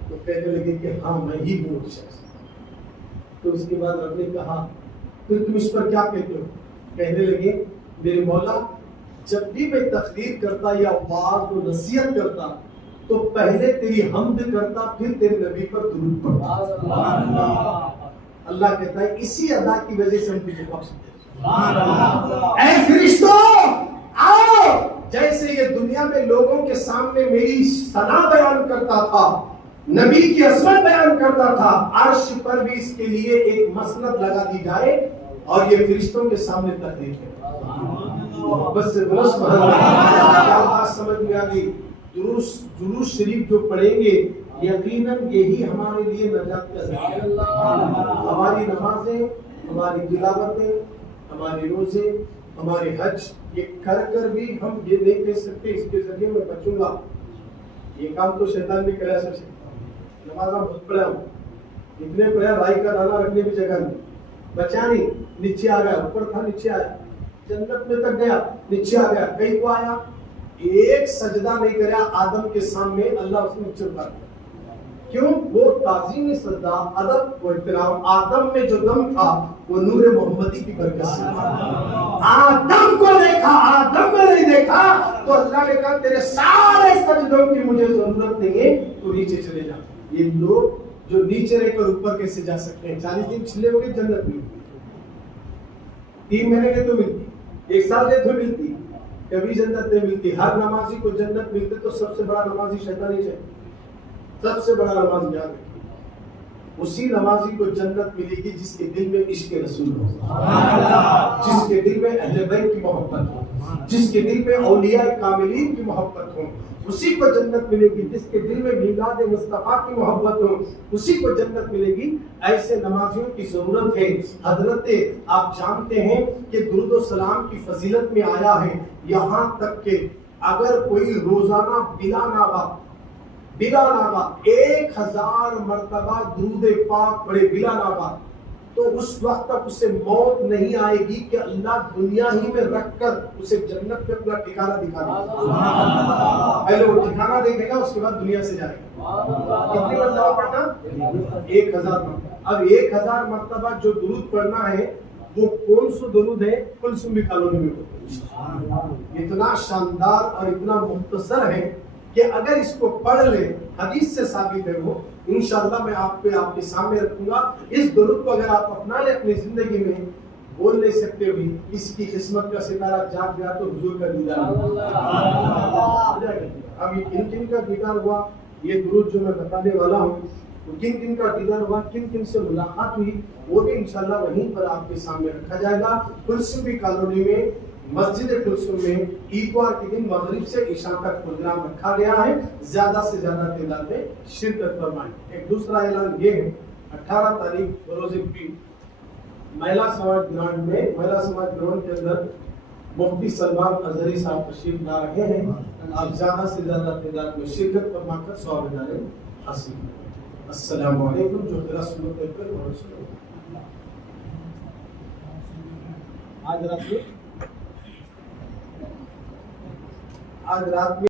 تو کہنے لگے کہ ہاں میں ہی ہوں وہ شخص۔ تو اس کے بعد رب نے کہا پھر تم اس پر کیا کہتے ہو؟ کہنے لگے میرے مولا جب بھی میں تقریر کرتا یا وعظ و نصیحت کرتا تو پہلے تیری حمد کرتا پھر تیرے نبی پر درود پڑھتا. اللہ کہتا ہے اسی ادا کی وجہ سے ہم تجھے بخش دیں. اے فرشتوں آؤ، جیسے یہ دنیا میں لوگوں کے سامنے میری ثنا بیان کرتا تھا، نبی کی عظمت بیان کرتا تھا، عرش پر بھی اس کے لیے ایک مسند لگا دی جائے اور یہ فرشتوں کے سامنے تقریر کرے. بس کیا بات سمجھ میں آ گئی؟ دروس شریف جو پڑھیں گے یقیناً یہی ہمارے لیے نجات کا ذریعہ ہے. ہماری نمازیں، ہماری تلاوتیں، ہمارے روزے، ہمارے حج، یہ کر کر بھی ہم یہ نہیں کہہ سکتے اس کے ذریعے میں بچوں گا. یہ کام تو شیطان بھی کرا سکتے. نماز بہت پڑھا ہوں، اتنے پڑھا رائی کا دانا رکھنے کی جگہ نہیں، بچا نہیں، نیچے آ گیا، اوپر تھا نیچے آیا، جنت میں تک گیا نیچے آ گیا. کہیں کو آیا ایک سجدہ نہیں کرا آدم کے سامنے، اللہ اس نے نیچے اتار دیا. کیوں؟ وہ تعظیم سجدہ، ادب و احترام. آدم میں جو دم تھا وہ نور محمدی کی برکت سے تھا. آدم کو دیکھا، آدم میں نہیں دیکھا تو اللہ نے کہا تیرے سارے سجدوں کی مجھے ضرورت نہیں ہے، تو نیچے چلے جا. یہ لوگ جو نیچے رہ کر اوپر کیسے جا سکتے ہیں؟ 40 دن چھلے ہو گئے جنت میں، 3 مہینے کے تو ملتی، 1 سال کے تو ملتی، کبھی جنت نہیں ملتی. ہر نمازی کو جنت ملتے تو سب سے بڑا نمازی شیطانی ہے. سب سے بڑا نمازی یاد رکھیے، اسی نمازی کو جنت ملے گی جس کے دل میں عشق رسول ہو، جس کے دل میں اہل بیت کی محبت ہو، جس کے دل میں اولیاء کاملین کی محبت ہو. اسی کو جنت ملے گی جس کے دل میں میلاد مصطفیٰ کی محبت ہو، اسی کو جنت ملے گی. ایسے نمازیوں کی ضرورت ہے. حضرت آپ جانتے ہیں کہ درود و سلام کی فضیلت میں آیا ہے یہاں تک کہ اگر کوئی روزانہ بلا ناغہ 1000 مرتبہ درود پاک پڑھے بلا ناغہ، تو اس وقت تک اسے موت نہیں آئے گی کہ اللہ دنیا ہی میں رکھ کر اسے جنت میں اپنا ٹھکانہ دکھا دے گا. پہلے وہ ٹھکانہ دیکھے گا، اس کے بعد دنیا سے جائے گا. کتنی مرتبہ پڑھنا؟ 1000 مرتبہ. اب 1000 مرتبہ جو درود پڑھنا ہے وہ کون سا درود ہے؟ کلثوم کالونی میں اتنا شاندار اور اتنا مختصر ہے کہ اگر اس کو پڑھ لیں، حدیث سے ثابت ہے وہ، انشاءاللہ میں آپ کے سامنے رکھوں گا. اس درود کو اگر آپ اپنا لیں اپنی زندگی میں، بول نہیں سکتے ہوئی اس کی قسمت کا ستارہ جاگ گیا تو حضور کا دیدار ہوا. اب یہ کن کن کا دیدار ہوا، یہ درود جو میں بتانے والا ہوں وہ کن کن کا دیدار ہوا، کن کن سے ملاقات ہوئی، وہ بھی انشاءاللہ وہیں پر آپ کے سامنے رکھا جائے گا. کلثوم کالونی میں، مسجد کلثوم میں اتوار کے دن مغرب سے عشاء تک پروگرام رکھا گیا ہے. زیادہ سے زیادہ تعداد میں شرکت فرمائیں. ایک دوسرا اعلان یہ ہے، 18 تاریخ بروز پیر مہیلا سماج گراؤنڈ میں، مہیلا سماج گراؤنڈ کے اندر مفتی سلمان اظہری صاحب تشریف لا رہے ہیں. آپ زیادہ سے زیادہ تعداد میں شرکت فرما کر ثواب حاصل کریں. السلام علیکم. جو تیرا سنت پر آج رات میں